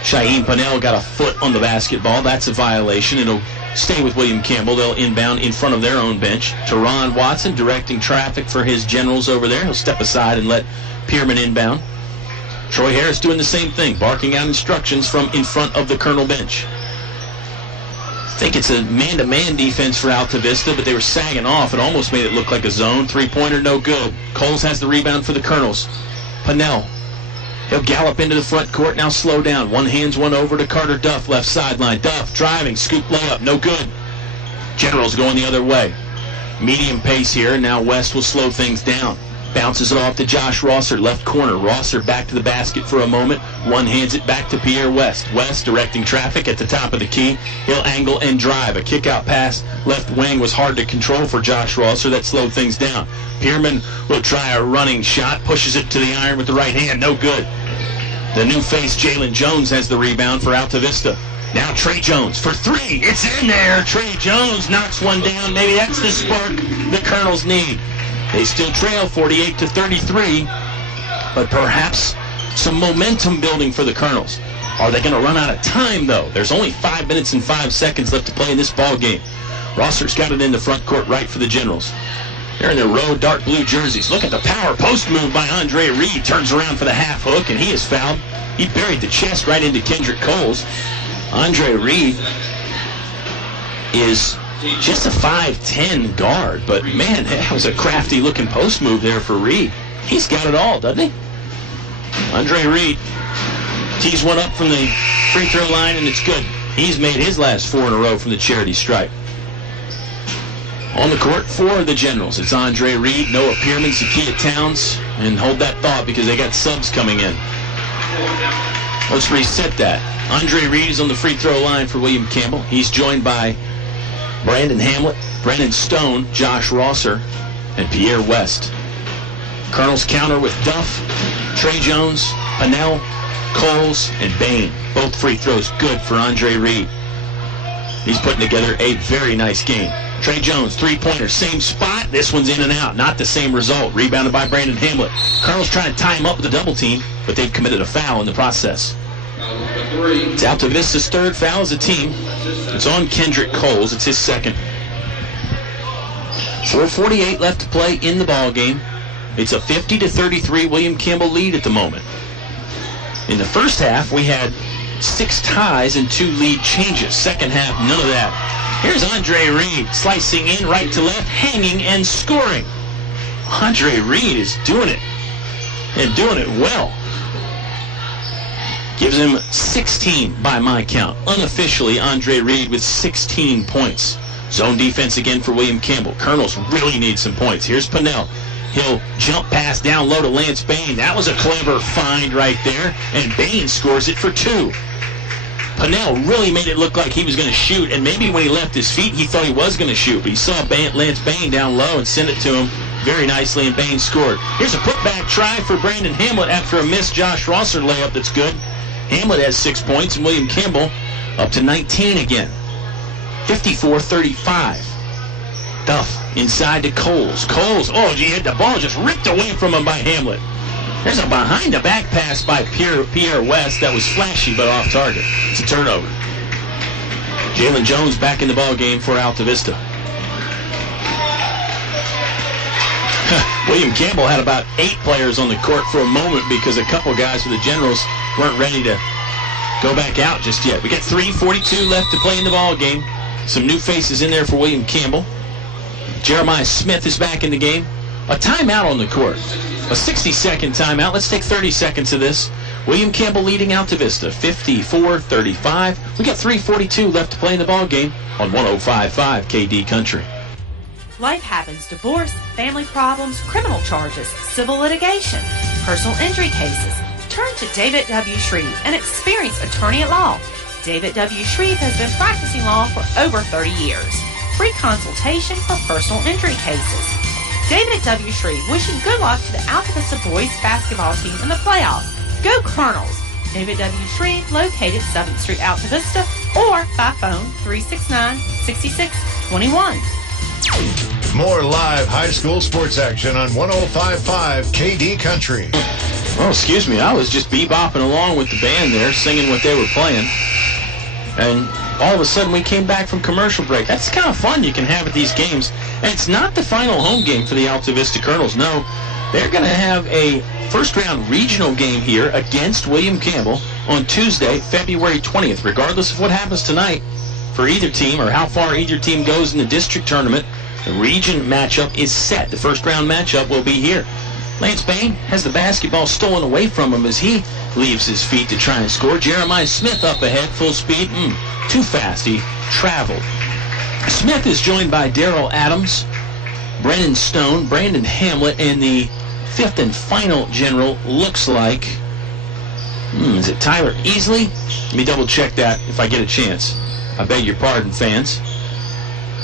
Shaheem Pennell got a foot on the basketball. That's a violation. It'll stay with William Campbell. They'll inbound in front of their own bench. Teron Watson directing traffic for his Generals over there. He'll step aside and let Pearman inbound. Troy Harris doing the same thing, barking out instructions from in front of the Colonel bench. I think it's a man-to-man defense for Altavista, but they were sagging off. It almost made it look like a zone. Three-pointer, no good. Coles has the rebound for the Colonels. Pennell. He'll gallop into the front court, now slow down. One hands one over to Carter Duff, left sideline. Duff driving, scoop layup, no good. Generals going the other way. Medium pace here, now West will slow things down. Bounces it off to Josh Rosser, left corner. Rosser back to the basket for a moment. One hands it back to Pierre West. West directing traffic at the top of the key. He'll angle and drive. A kick-out pass. Left wing was hard to control for Josh Rosser. That slowed things down. Pierman will try a running shot. Pushes it to the iron with the right hand. No good. The new face, Jalen Jones, has the rebound for Altavista. Now Trey Jones for three. It's in there. Trey Jones knocks one down. Maybe that's the spark the Colonels need. They still trail 48-33, but perhaps some momentum building for the Colonels. Are they going to run out of time, though? There's only 5 minutes and 5 seconds left to play in this ball game. Rosser's got it in the front court right for the Generals. They're in their road dark blue jerseys. Look at the power post move by Andre Reed. Turns around for the half hook, and he is fouled. He buried the chest right into Kendrick Coles. Andre Reed is just a 5'10 guard, but man, that was a crafty-looking post move there for Reed. He's got it all, doesn't he? Andre Reed tees one up from the free throw line, and it's good. He's made his last 4 in a row from the charity stripe. On the court for the Generals, it's Andre Reed, Noah Pierman, Zakiya Towns, and hold that thought because they got subs coming in. Let's reset that. Andre Reed is on the free throw line for William Campbell. He's joined by Brandon Hamlet, Brennan Stone, Josh Rosser, and Pierre West. Colonels counter with Duff, Trey Jones, Pannell, Coles, and Bain. Both free throws good for Andre Reed. He's putting together a very nice game. Trey Jones, three-pointer, same spot. This one's in and out. Not the same result. Rebounded by Brandon Hamlet. Colonels trying to tie him up with a double team, but they've committed a foul in the process. It's Altavista's third foul as a team. It's on Kendrick Coles. It's his second. 4:48 left to play in the ball game. It's a 50-33 William Campbell lead at the moment. In the first half, we had 6 ties and 2 lead changes. Second half, none of that. Here's Andre Reed slicing in right to left, hanging and scoring. Andre Reed is doing it, and doing it well. Gives him 16 by my count. Unofficially, Andre Reed with 16 points. Zone defense again for William Campbell. Colonels really need some points. Here's Pannell. He'll jump pass down low to Lance Bain. That was a clever find right there, and Bain scores it for 2. Pannell really made it look like he was going to shoot, and maybe when he left his feet, he thought he was going to shoot, but he saw Lance Bain down low and sent it to him very nicely, and Bain scored. Here's a putback try for Brandon Hamlet after a missed Josh Rosser layup that's good. Hamlet has 6 points, and William Campbell up to 19 again. 54-35. Duff inside to Coles. Coles, oh gee, the ball just ripped away from him by Hamlet. There's a behind-the-back pass by Pierre West that was flashy but off target. It's a turnover. Jalen Jones back in the ball game for Altavista. William Campbell had about 8 players on the court for a moment because a couple guys for the Generals weren't ready to go back out just yet. We got 3:42 left to play in the ball game. Some new faces in there for William Campbell. Jeremiah Smith is back in the game. A timeout on the court. A 60-second timeout. Let's take 30 seconds of this. William Campbell leading Altavista, 54-35. We got 3:42 left to play in the ball game on 105.5 KD Country. Life happens. Divorce, family problems, criminal charges, civil litigation, personal injury cases. Turn to David W. Shreve, an experienced attorney at law. David W. Shreve has been practicing law for over 30 years. Free consultation for personal injury cases. David W. Shreve wishing good luck to the Altavista boys basketball team in the playoffs. Go Colonels! David W. Shreve, located 7th Street, Altavista, or by phone 369-6621. More live high school sports action on 105.5 KD Country. Oh, excuse me. I was just bebopping along with the band there, singing what they were playing. And all of a sudden we came back from commercial break. That's the kind of fun you can have at these games. And it's not the final home game for the Altavista Colonels. No, they're going to have a first-round regional game here against William Campbell on Tuesday, February 20th. Regardless of what happens tonight for either team or how far either team goes in the district tournament, the region matchup is set. The first-round matchup will be here. Lance Bain has the basketball stolen away from him as he leaves his feet to try and score. Jeremiah Smith up ahead, full speed. Too fast. He traveled. Smith is joined by Daryl Adams, Brennan Stone, Brandon Hamlet, and the fifth and final general looks like, is it Tyler Easley? Let me double check that if I get a chance. I beg your pardon, fans.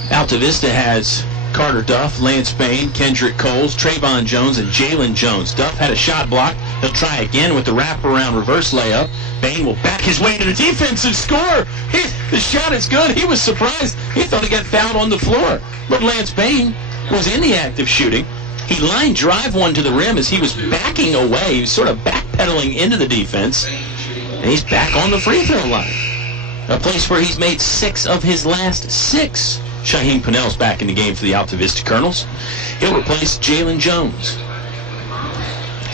Altavista has Carter Duff, Lance Bain, Kendrick Coles, Trayvon Jones, and Jalen Jones. Duff had a shot blocked. He'll try again with the wraparound reverse layup. Bain will back his way into the defensive score. The shot is good. He was surprised. He thought he got fouled on the floor. But Lance Bain was in the act of shooting. He line drive one to the rim as he was backing away. He was sort of backpedaling into the defense. And he's back on the free throw line. A place where he's made 6 of his last 6. Shaheem Pennell's back in the game for the Altavista Colonels. He'll replace Jalen Jones.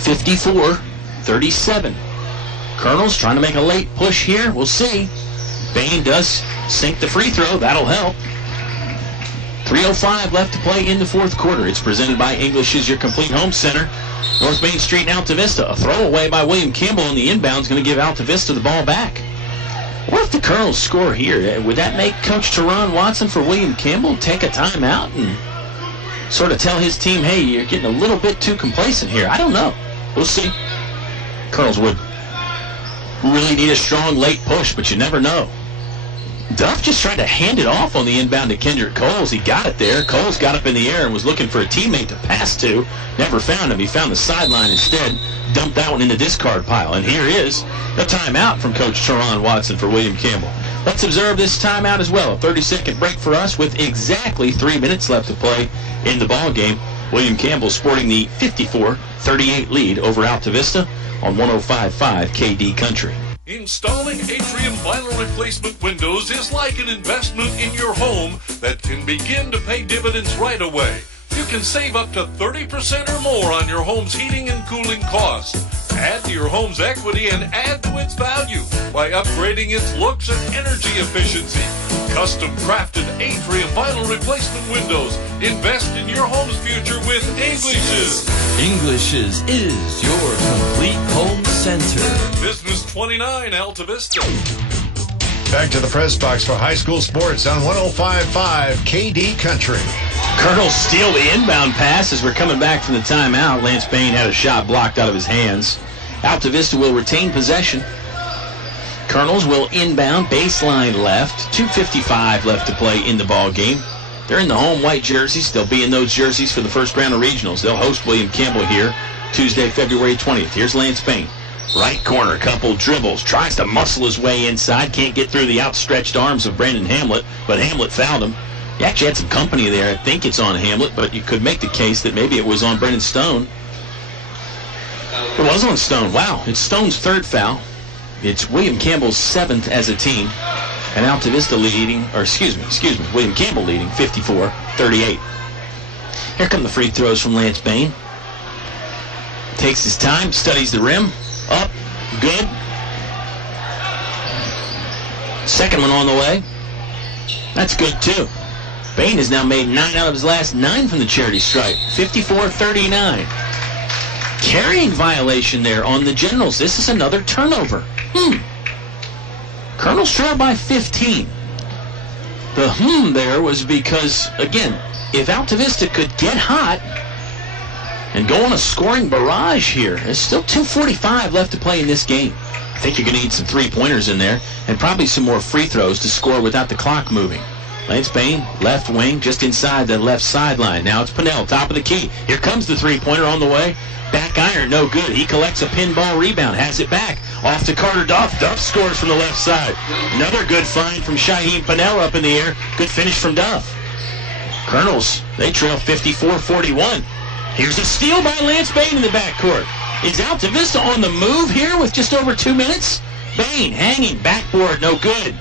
54-37. Colonels trying to make a late push here. We'll see. Bain does sink the free throw. That'll help. 3:05 left to play in the fourth quarter. It's presented by English's Your Complete Home Center. North Main Street in Altavista. A throwaway by William Campbell on the inbound is going to give Altavista the ball back. What if the Colonels score here? Would that make Coach Teron Watson for William Campbell take a timeout and sort of tell his team, hey, you're getting a little bit too complacent here? I don't know. We'll see. Colonels would really need a strong late push, but you never know. Duff just tried to hand it off on the inbound to Kendrick Coles. He got it there. Coles got up in the air and was looking for a teammate to pass to. Never found him. He found the sideline instead. Dumped that one in the discard pile. And here is a timeout from Coach Teron Watson for William Campbell. Let's observe this timeout as well. A 30-second break for us with exactly 3 minutes left to play in the ball game. William Campbell sporting the 54-38 lead over Altavista on 105.5 KD Country. Installing Atrium vinyl replacement windows is like an investment in your home that can begin to pay dividends right away. You can save up to 30% or more on your home's heating and cooling costs. Add to your home's equity and add to its value by upgrading its looks and energy efficiency. Custom crafted Atrium vinyl replacement windows. Invest in your home's future with English's. English's is your complete home center. Business 29 Altavista. Back to the press box for high school sports on 105.5 KD Country. Colonels steal the inbound pass as we're coming back from the timeout. Lance Bain had a shot blocked out of his hands. Altavista will retain possession. Colonels will inbound, baseline left. 2:55 left to play in the ball game. They're in the home white jerseys. They'll be in those jerseys for the first round of regionals. They'll host William Campbell here Tuesday, February 20th. Here's Lance Bain. Right corner, couple dribbles. Tries to muscle his way inside. Can't get through the outstretched arms of Brandon Hamlet, but Hamlet fouled him. He actually had some company there. I think it's on Hamlet, but you could make the case that maybe it was on Brennan Stone. It was on Stone. Wow, it's Stone's third foul. It's William Campbell's 7th as a team. And Altavista leading, or excuse me, William Campbell leading 54-38. Here come the free throws from Lance Bain. Takes his time, studies the rim. Up, good. Second one on the way. That's good too. Bain has now made 9 out of his last 9 from the charity stripe. 54-39. Carrying violation there on the Generals. This is another turnover. Colonels trail by 15. The there was because, again, if Altavista could get hot and go on a scoring barrage here, there's still 2:45 left to play in this game. I think you're going to need some three-pointers in there and probably some more free throws to score without the clock moving. Lance Bain, left wing, just inside the left sideline. Now it's Pennell, top of the key. Here comes the three-pointer on the way. Back iron, no good. He collects a pinball rebound, has it back. Off to Carter Duff. Duff scores from the left side. Another good find from Shaheem Pennell up in the air. Good finish from Duff. Colonels, they trail 54-41. Here's a steal by Lance Bain in the backcourt. Is Altavista on the move here with just over 2 minutes? Bain hanging, backboard, no good.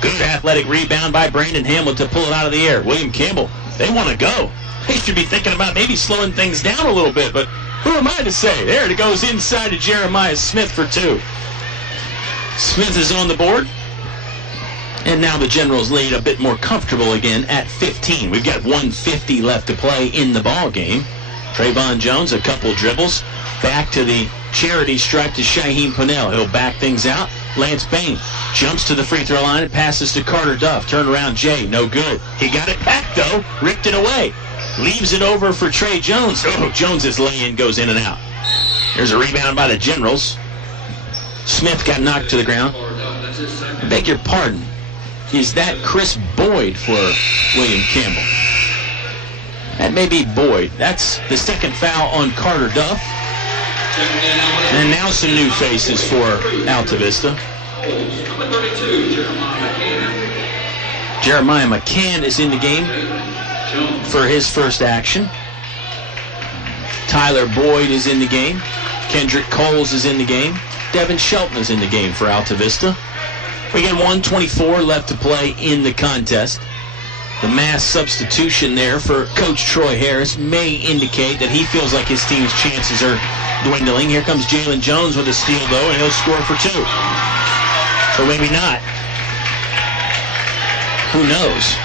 Good athletic rebound by Brandon Hamlet to pull it out of the air. William Campbell, they want to go. They should be thinking about maybe slowing things down a little bit, but who am I to say? There it goes inside to Jeremiah Smith for 2. Smith is on the board. And now the Generals lead a bit more comfortable again at 15. We've got 1:50 left to play in the ball game. Trayvon Jones, a couple dribbles. Back to the charity stripe to Shaheem Pennell. He'll back things out. Lance Bain jumps to the free throw line and passes to Carter Duff. Turn around, Jay, no good. He got it back, though. Ripped it away. Leaves it over for Trey Jones. Oh, Jones's lay-in goes in and out. There's a rebound by the Generals. Smith got knocked to the ground. I beg your pardon. Is that Chris Boyd for William Campbell? That may be Boyd. That's the second foul on Carter Duff. And now some new faces for Altavista. Jeremiah McCann is in the game for his first action. Tyler Boyd is in the game. Kendrick Coles is in the game. Devin Shelton is in the game for Altavista. We get 1:24 left to play in the contest. The mass substitution there for Coach Troy Harris may indicate that he feels like his team's chances are dwindling. Here comes Jalen Jones with a steal, though, and he'll score for 2. So maybe not. Who knows?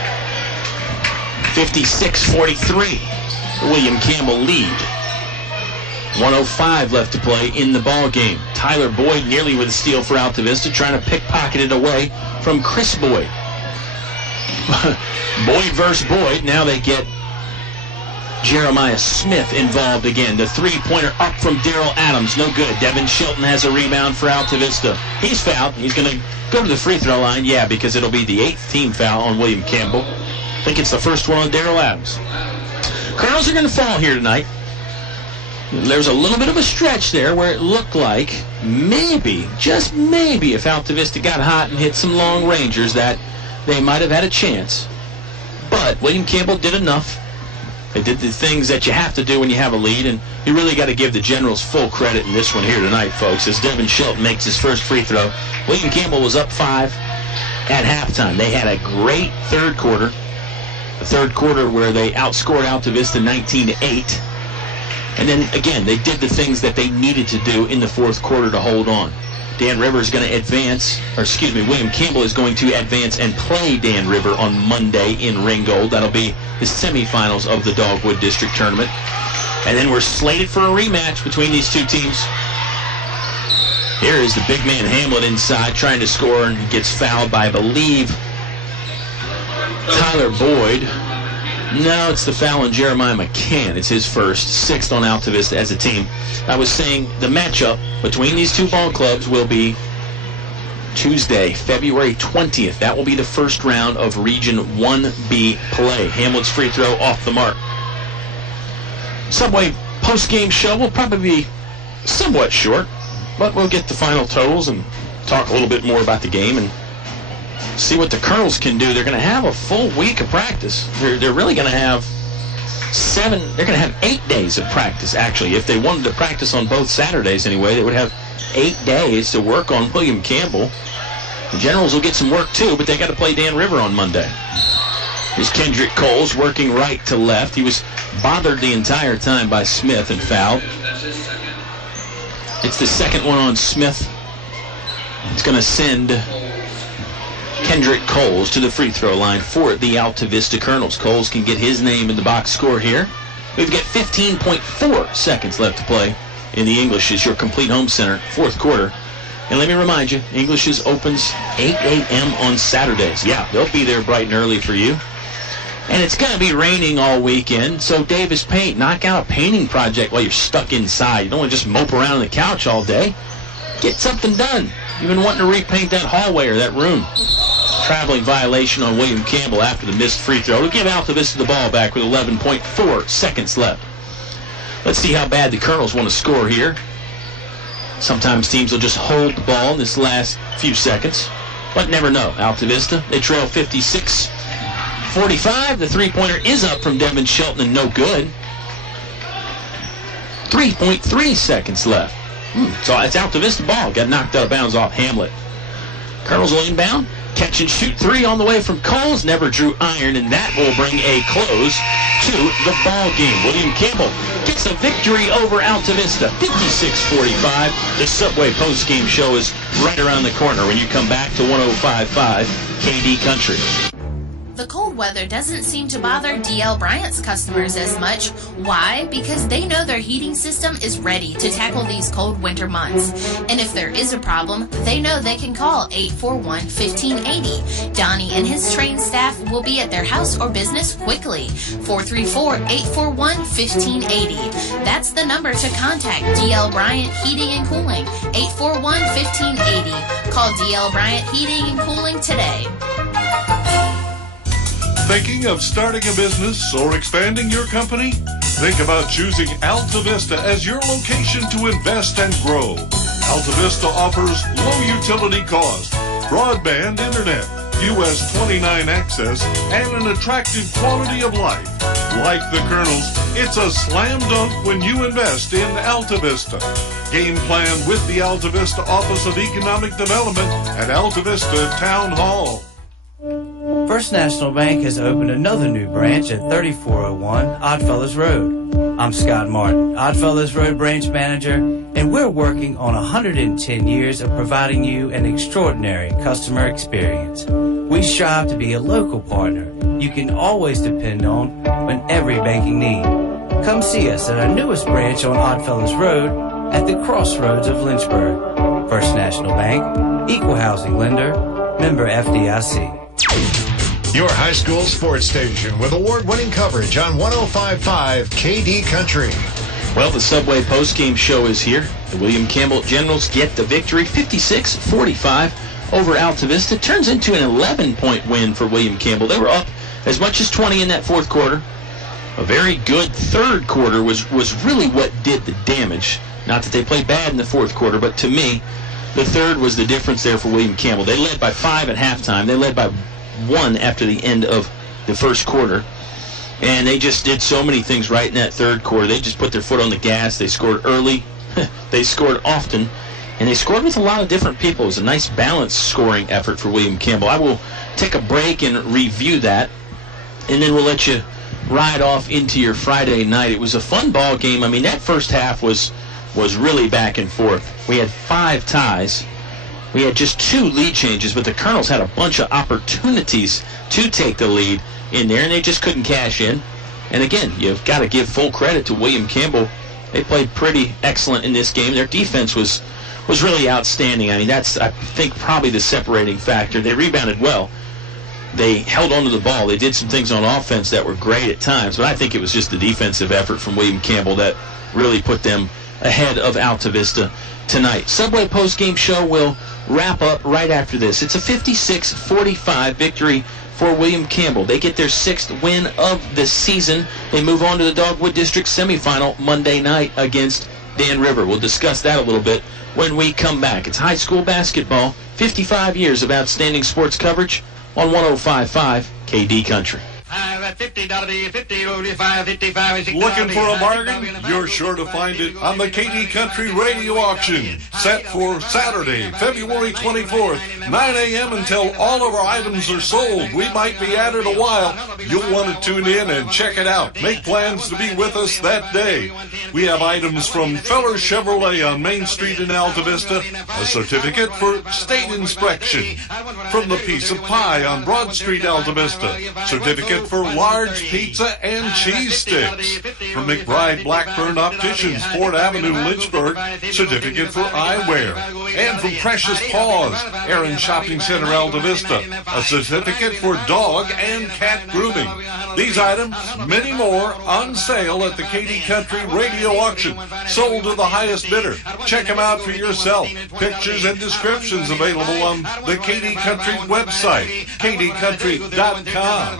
56-43. The William Campbell lead. 1:05 left to play in the ball game. Tyler Boyd nearly with a steal for Altavista, trying to pickpocket it away from Chris Boyd. Boyd versus Boyd. Now they get Jeremiah Smith involved again. The three-pointer up from Daryl Adams. No good. Devin Shelton has a rebound for Altavista. He's fouled. He's going to go to the free throw line. Yeah, because it'll be the 8th team foul on William Campbell. I think it's the first one on Daryl Adams. Colonels are going to fall here tonight. There's a little bit of a stretch there where it looked like maybe, just maybe, if Altavista got hot and hit some long rangers, that they might have had a chance. But William Campbell did enough. They did the things that you have to do when you have a lead, and you really got to give the Generals full credit in this one here tonight, folks, as Devin Shelton makes his first free throw. William Campbell was up 5 at halftime. They had a great third quarter. The third quarter where they outscored Altavista 19-8. And then, again, they did the things that they needed to do in the fourth quarter to hold on. Dan River is going to advance, William Campbell is going to advance and play Dan River on Monday in Ringgold. That'll be the semifinals of the Dogwood District Tournament. And then we're slated for a rematch between these two teams. Here is the big man Hamlet inside trying to score, and gets fouled by, I believe, Tyler Boyd. No, it's the foul on Jeremiah McCann. It's his first, 6th on Altavista as a team. I was saying the matchup between these two ball clubs will be Tuesday, February 20th. That will be the first round of Region 1B play. Hamlet's free throw off the mark. Subway post-game show will probably be somewhat short, but we'll get the final totals and talk a little bit more about the game and see what the Colonels can do. They're going to have a full week of practice. They're really going to have 7. They're going to have 8 days of practice, actually. If they wanted to practice on both Saturdays anyway, they would have 8 days to work on William Campbell. The Generals will get some work too, but they got to play Dan River on Monday. Here's Kendrick Coles working right to left. He was bothered the entire time by Smith and fouled. It's the second one on Smith. It's going to send Kendrick Coles to the free throw line for the Altavista Colonels. Coles can get his name in the box score here. We've got 15.4 seconds left to play in the English's, your complete home center, fourth quarter. And let me remind you, English's opens 8 a.m. on Saturdays. Yeah, they'll be there bright and early for you. And it's going to be raining all weekend, so Davis Paint, knock out a painting project while you're stuck inside. You don't want to just mope around on the couch all day. Get something done. You've been wanting to repaint that hallway or that room. Traveling violation on William Campbell after the missed free throw. We'll give Altavista the ball back with 11.4 seconds left. Let's see how bad the Colonels want to score here. Sometimes teams will just hold the ball in this last few seconds, but never know. Altavista, they trail 56-45. The three-pointer is up from Devin Shelton and no good. 3.3 seconds left. So it's Altavista ball. Got knocked out of bounds off Hamlet. Colonels will inbound. Catch and shoot 3 on the way from Coles. Never drew iron, and that will bring a close to the ball game. William Campbell gets a victory over Altavista, 56-45. The Subway post-game show is right around the corner when you come back to 105.5 KD Country. The cold weather doesn't seem to bother DL Bryant's customers as much. Why? Because they know their heating system is ready to tackle these cold winter months. And if there is a problem, they know they can call 841-1580. Donnie and his trained staff will be at their house or business quickly. 434-841-1580. That's the number to contact DL Bryant Heating and Cooling. 841-1580. Call DL Bryant Heating and Cooling today. Thinking of starting a business or expanding your company? Think about choosing Altavista as your location to invest and grow. Altavista offers low utility cost, broadband internet, US 29 access, and an attractive quality of life. Like the Colonels, it's a slam dunk when you invest in Altavista. Game plan with the Altavista Office of Economic Development at Altavista Town Hall. First National Bank has opened another new branch at 3401 Oddfellows Road. I'm Scott Martin, Oddfellows Road branch manager, and we're working on 110 years of providing you an extraordinary customer experience. We strive to be a local partner you can always depend on in every banking need. Come see us at our newest branch on Oddfellows Road at the crossroads of Lynchburg. First National Bank, equal housing lender, member FDIC. Your high school sports station with award-winning coverage on 105.5 KD Country. Well, the Subway postgame show is here. The William Campbell Generals get the victory, 56-45 over Altavista. Turns into an 11-point win for William Campbell. They were up as much as 20 in that fourth quarter. A very good third quarter was really what did the damage. Not that they played bad in the fourth quarter, but to me, the third was the difference there for William Campbell. They led by 5 at halftime. They led by 1 after the end of the first quarter. And they just did so many things right in that third quarter. They just put their foot on the gas. They scored early. They scored often. And they scored with a lot of different people. It was a nice balanced scoring effort for William Campbell. I will take a break and review that. And then we'll let you ride off into your Friday night. It was a fun ball game. I mean, that first half was really back and forth. We had 5 ties. We had just 2 lead changes, but the Colonels had a bunch of opportunities to take the lead in there, and they just couldn't cash in. And again, you've got to give full credit to William Campbell. They played pretty excellent in this game. Their defense was really outstanding. I mean, that's, I think, probably the separating factor. They rebounded well. They held onto the ball. They did some things on offense that were great at times, but I think it was just the defensive effort from William Campbell that really put them ahead of Altavista tonight. Subway postgame show will wrap up right after this. It's a 56-45 victory for William Campbell. They get their 6th win of the season. They move on to the Dogwood District semifinal Monday night against Dan River. We'll discuss that a little bit when we come back. It's high school basketball, 55 years of outstanding sports coverage on 105.5 KD Country. Looking for a bargain? You're sure to find it on the KD Country Radio Auction, set for Saturday, February 24th, 9 a.m. until all of our items are sold. We might be at it a while. You'll want to tune in and check it out. Make plans to be with us that day. We have items from Feller Chevrolet on Main Street in Altavista, a certificate for state inspection. From the Piece of Pie on Broad Street, Altavista, certificate for large pizza and cheese sticks. From McBride Blackburn Opticians, Ford Avenue, Lynchburg, certificate for eyewear. And from Precious Paws, Aaron Shopping Center, Altavista, a certificate for dog and cat grooming. These items, many more, on sale at the KD Country Radio Auction, sold to the highest bidder. Check them out for yourself. Pictures and descriptions available on the KD Country website, kdcountry.com.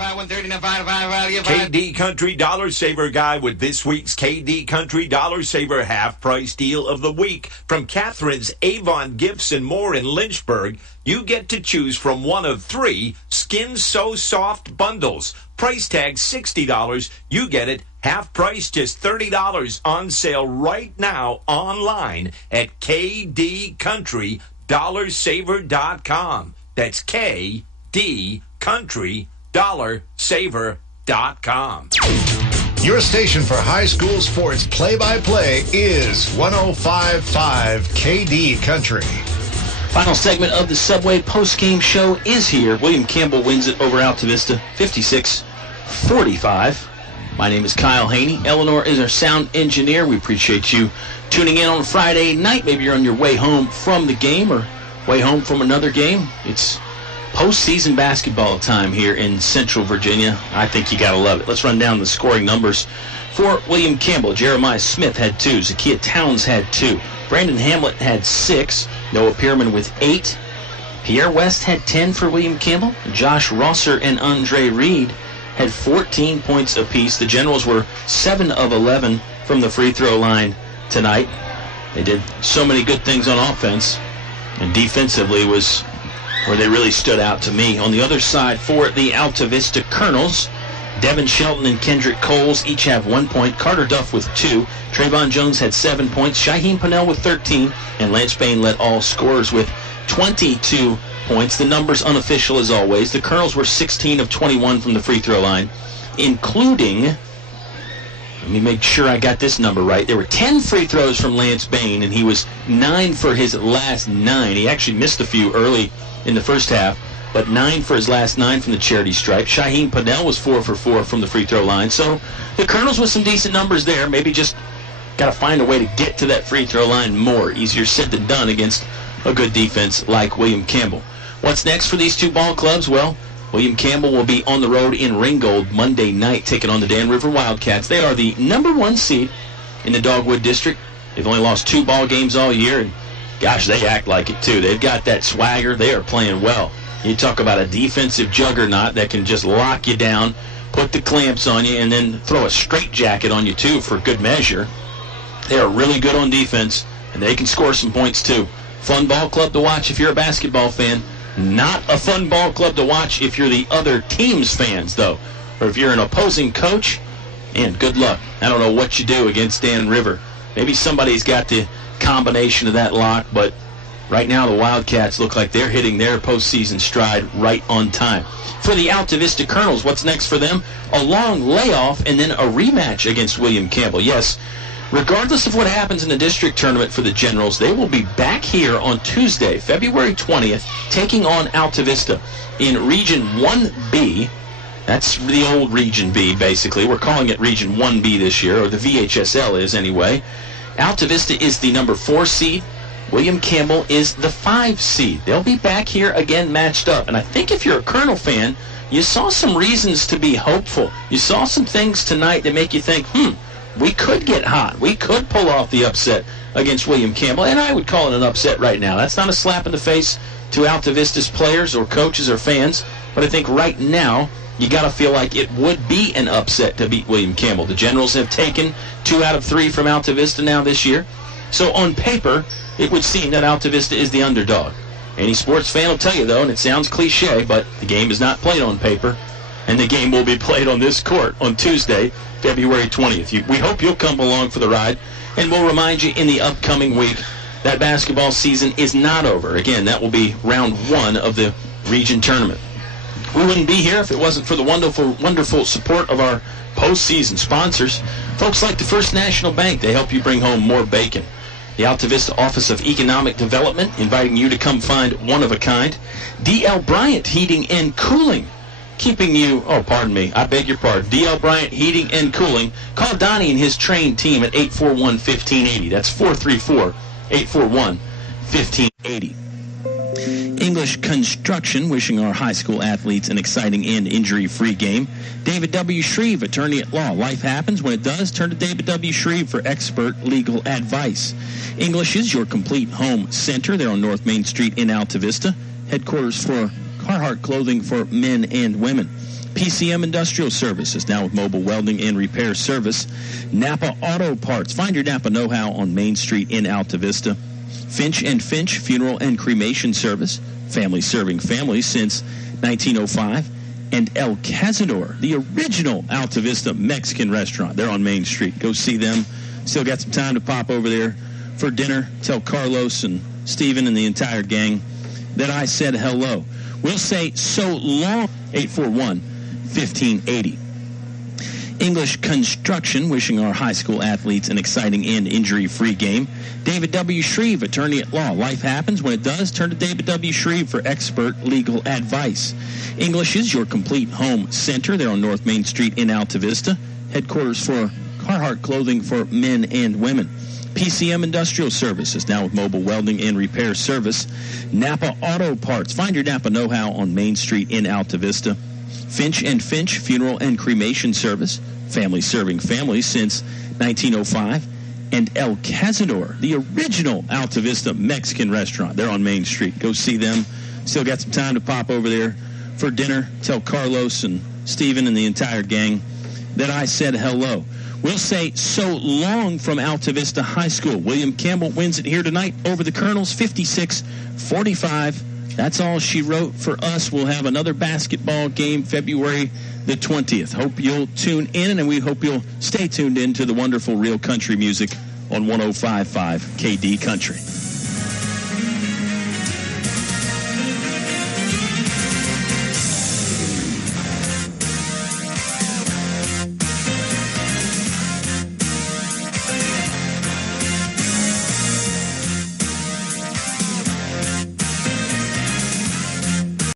KD Country Dollar Saver Guy with this week's KD Country Dollar Saver half price deal of the week. From Catherine's Avon Gifts and More in Lynchburg, you get to choose from one of 3 Skin So Soft bundles. Price tag $60. You get it half price, just $30, on sale right now online at kdcountrydollarsaver.com. That's kdcountrydollarsaver.com. Your station for high school sports play-by-play is 105.5 KD Country. Final segment of the Subway post-game show is here. William Campbell wins it over Altavista, 56-45. My name is Kyle Haney. Eleanor is our sound engineer. We appreciate you tuning in on a Friday night. Maybe you're on your way home from the game or way home from another game. It's postseason basketball time here in Central Virginia. I think you got to love it. Let's run down the scoring numbers for William Campbell. Jeremiah Smith had 2. Zakiya Towns had 2. Brandon Hamlet had 6. Noah Pearman with 8. Pierre West had 10 for William Campbell. Josh Rosser and Andre Reed had 14 points apiece. The Generals were 7 of 11 from the free throw line tonight. They did so many good things on offense, and defensively was where they really stood out to me. On the other side for the Altavista Colonels, Devin Shelton and Kendrick Coles each have 1 point. Carter Duff with 2. Trayvon Jones had 7 points. Shaheem Pannell with 13. And Lance Bain led all scorers with 22 points. The numbers unofficial as always. The Colonels were 16 of 21 from the free throw line, including, let me make sure I got this number right. There were 10 free throws from Lance Bain, and he was 9 for his last 9. He actually missed a few early in the first half, but 9 for his last 9 from the charity stripe. Shaheem Pannell was 4 for 4 from the free throw line. So the Colonels with some decent numbers there. Maybe just got to find a way to get to that free throw line more. Easier said than done against a good defense like William Campbell. What's next for these two ball clubs? Well, William Campbell will be on the road in Ringgold Monday night, taking on the Dan River Wildcats. They are the #1 seed in the Dogwood District. They've only lost 2 ball games all year, and gosh, they act like it too. They've got that swagger. They are playing well. You talk about a defensive juggernaut that can just lock you down, put the clamps on you, and then throw a straitjacket on you too for good measure. They are really good on defense, and they can score some points too. Fun ball club to watch if you're a basketball fan. Not a fun ball club to watch if you're the other team's fans, though. Or if you're an opposing coach, and good luck. I don't know what you do against Dan River. Maybe somebody's got the combination of that lock, but right now the Wildcats look like they're hitting their postseason stride right on time. For the Altavista Colonels, what's next for them? A long layoff and then a rematch against William Campbell. Yes, regardless of what happens in the district tournament for the Generals, they will be back here on Tuesday, February 20th, taking on Altavista in Region 1B. That's the old Region B, basically. We're calling it Region 1B this year, or the VHSL is anyway. Altavista is the #4 seed. William Campbell is the 5 seed. They'll be back here again matched up. And I think if you're a Colonel fan, you saw some reasons to be hopeful. You saw some things tonight that make you think, we could get hot. We could pull off the upset against William Campbell, and I would call it an upset right now. That's not a slap in the face to Altavista's players or coaches or fans, but I think right now you got to feel like it would be an upset to beat William Campbell. The Generals have taken 2 out of 3 from Altavista now this year, so on paper it would seem that Altavista is the underdog. Any sports fan will tell you, though, and it sounds cliche, but the game is not played on paper, and the game will be played on this court on Tuesday, February 20th. We hope you'll come along for the ride, and we'll remind you in the upcoming week that basketball season is not over. Again, that will be round 1 of the region tournament. We wouldn't be here if it wasn't for the wonderful support of our postseason sponsors. Folks like the First National Bank, they help you bring home more bacon. The Altavista Office of Economic Development, inviting you to come find one of a kind. D.L. Bryant Heating and Cooling, keeping you, I beg your pardon, D.L. Bryant Heating and Cooling. Call Donnie and his trained team at 841-1580. That's 434-841-1580. English Construction, wishing our high school athletes an exciting and injury-free game. David W. Shreve, attorney at law. Life happens. When it does, turn to David W. Shreve for expert legal advice. English is your complete home center. They're on North Main Street in Altavista. Headquarters for Carhartt clothing for men and women. PCM Industrial Services, now with mobile welding and repair service. Napa Auto Parts. Find your Napa know-how on Main Street in Altavista. Finch & Finch Funeral and Cremation Service. Family serving families since 1905. And El Cazador, the original Altavista Mexican restaurant. They're on Main Street. Go see them. Still got some time to pop over there for dinner. Tell Carlos and Steven and the entire gang that I said hello. We'll say so long, 841-1580. English Construction, wishing our high school athletes an exciting and injury-free game. David W. Shreve, attorney at law. Life happens. When it does, turn to David W. Shreve for expert legal advice. English is your complete home center. They're on North Main Street in Altavista. Headquarters for Carhartt clothing for men and women. PCM Industrial Services, now with mobile welding and repair service. Napa Auto Parts. Find your Napa know-how on Main Street in Altavista. Finch & Finch Funeral and Cremation Service. Family serving families since 1905. And El Cazador, the original Altavista Mexican restaurant. They're on Main Street. Go see them. Still got some time to pop over there for dinner. Tell Carlos and Steven and the entire gang that I said hello. We'll say so long from Altavista High School. William Campbell wins it here tonight over the Colonels, 56-45. That's all she wrote for us. We'll have another basketball game February the 20th. Hope you'll tune in, and we hope you'll stay tuned in to the wonderful real country music on 105.5 KD Country.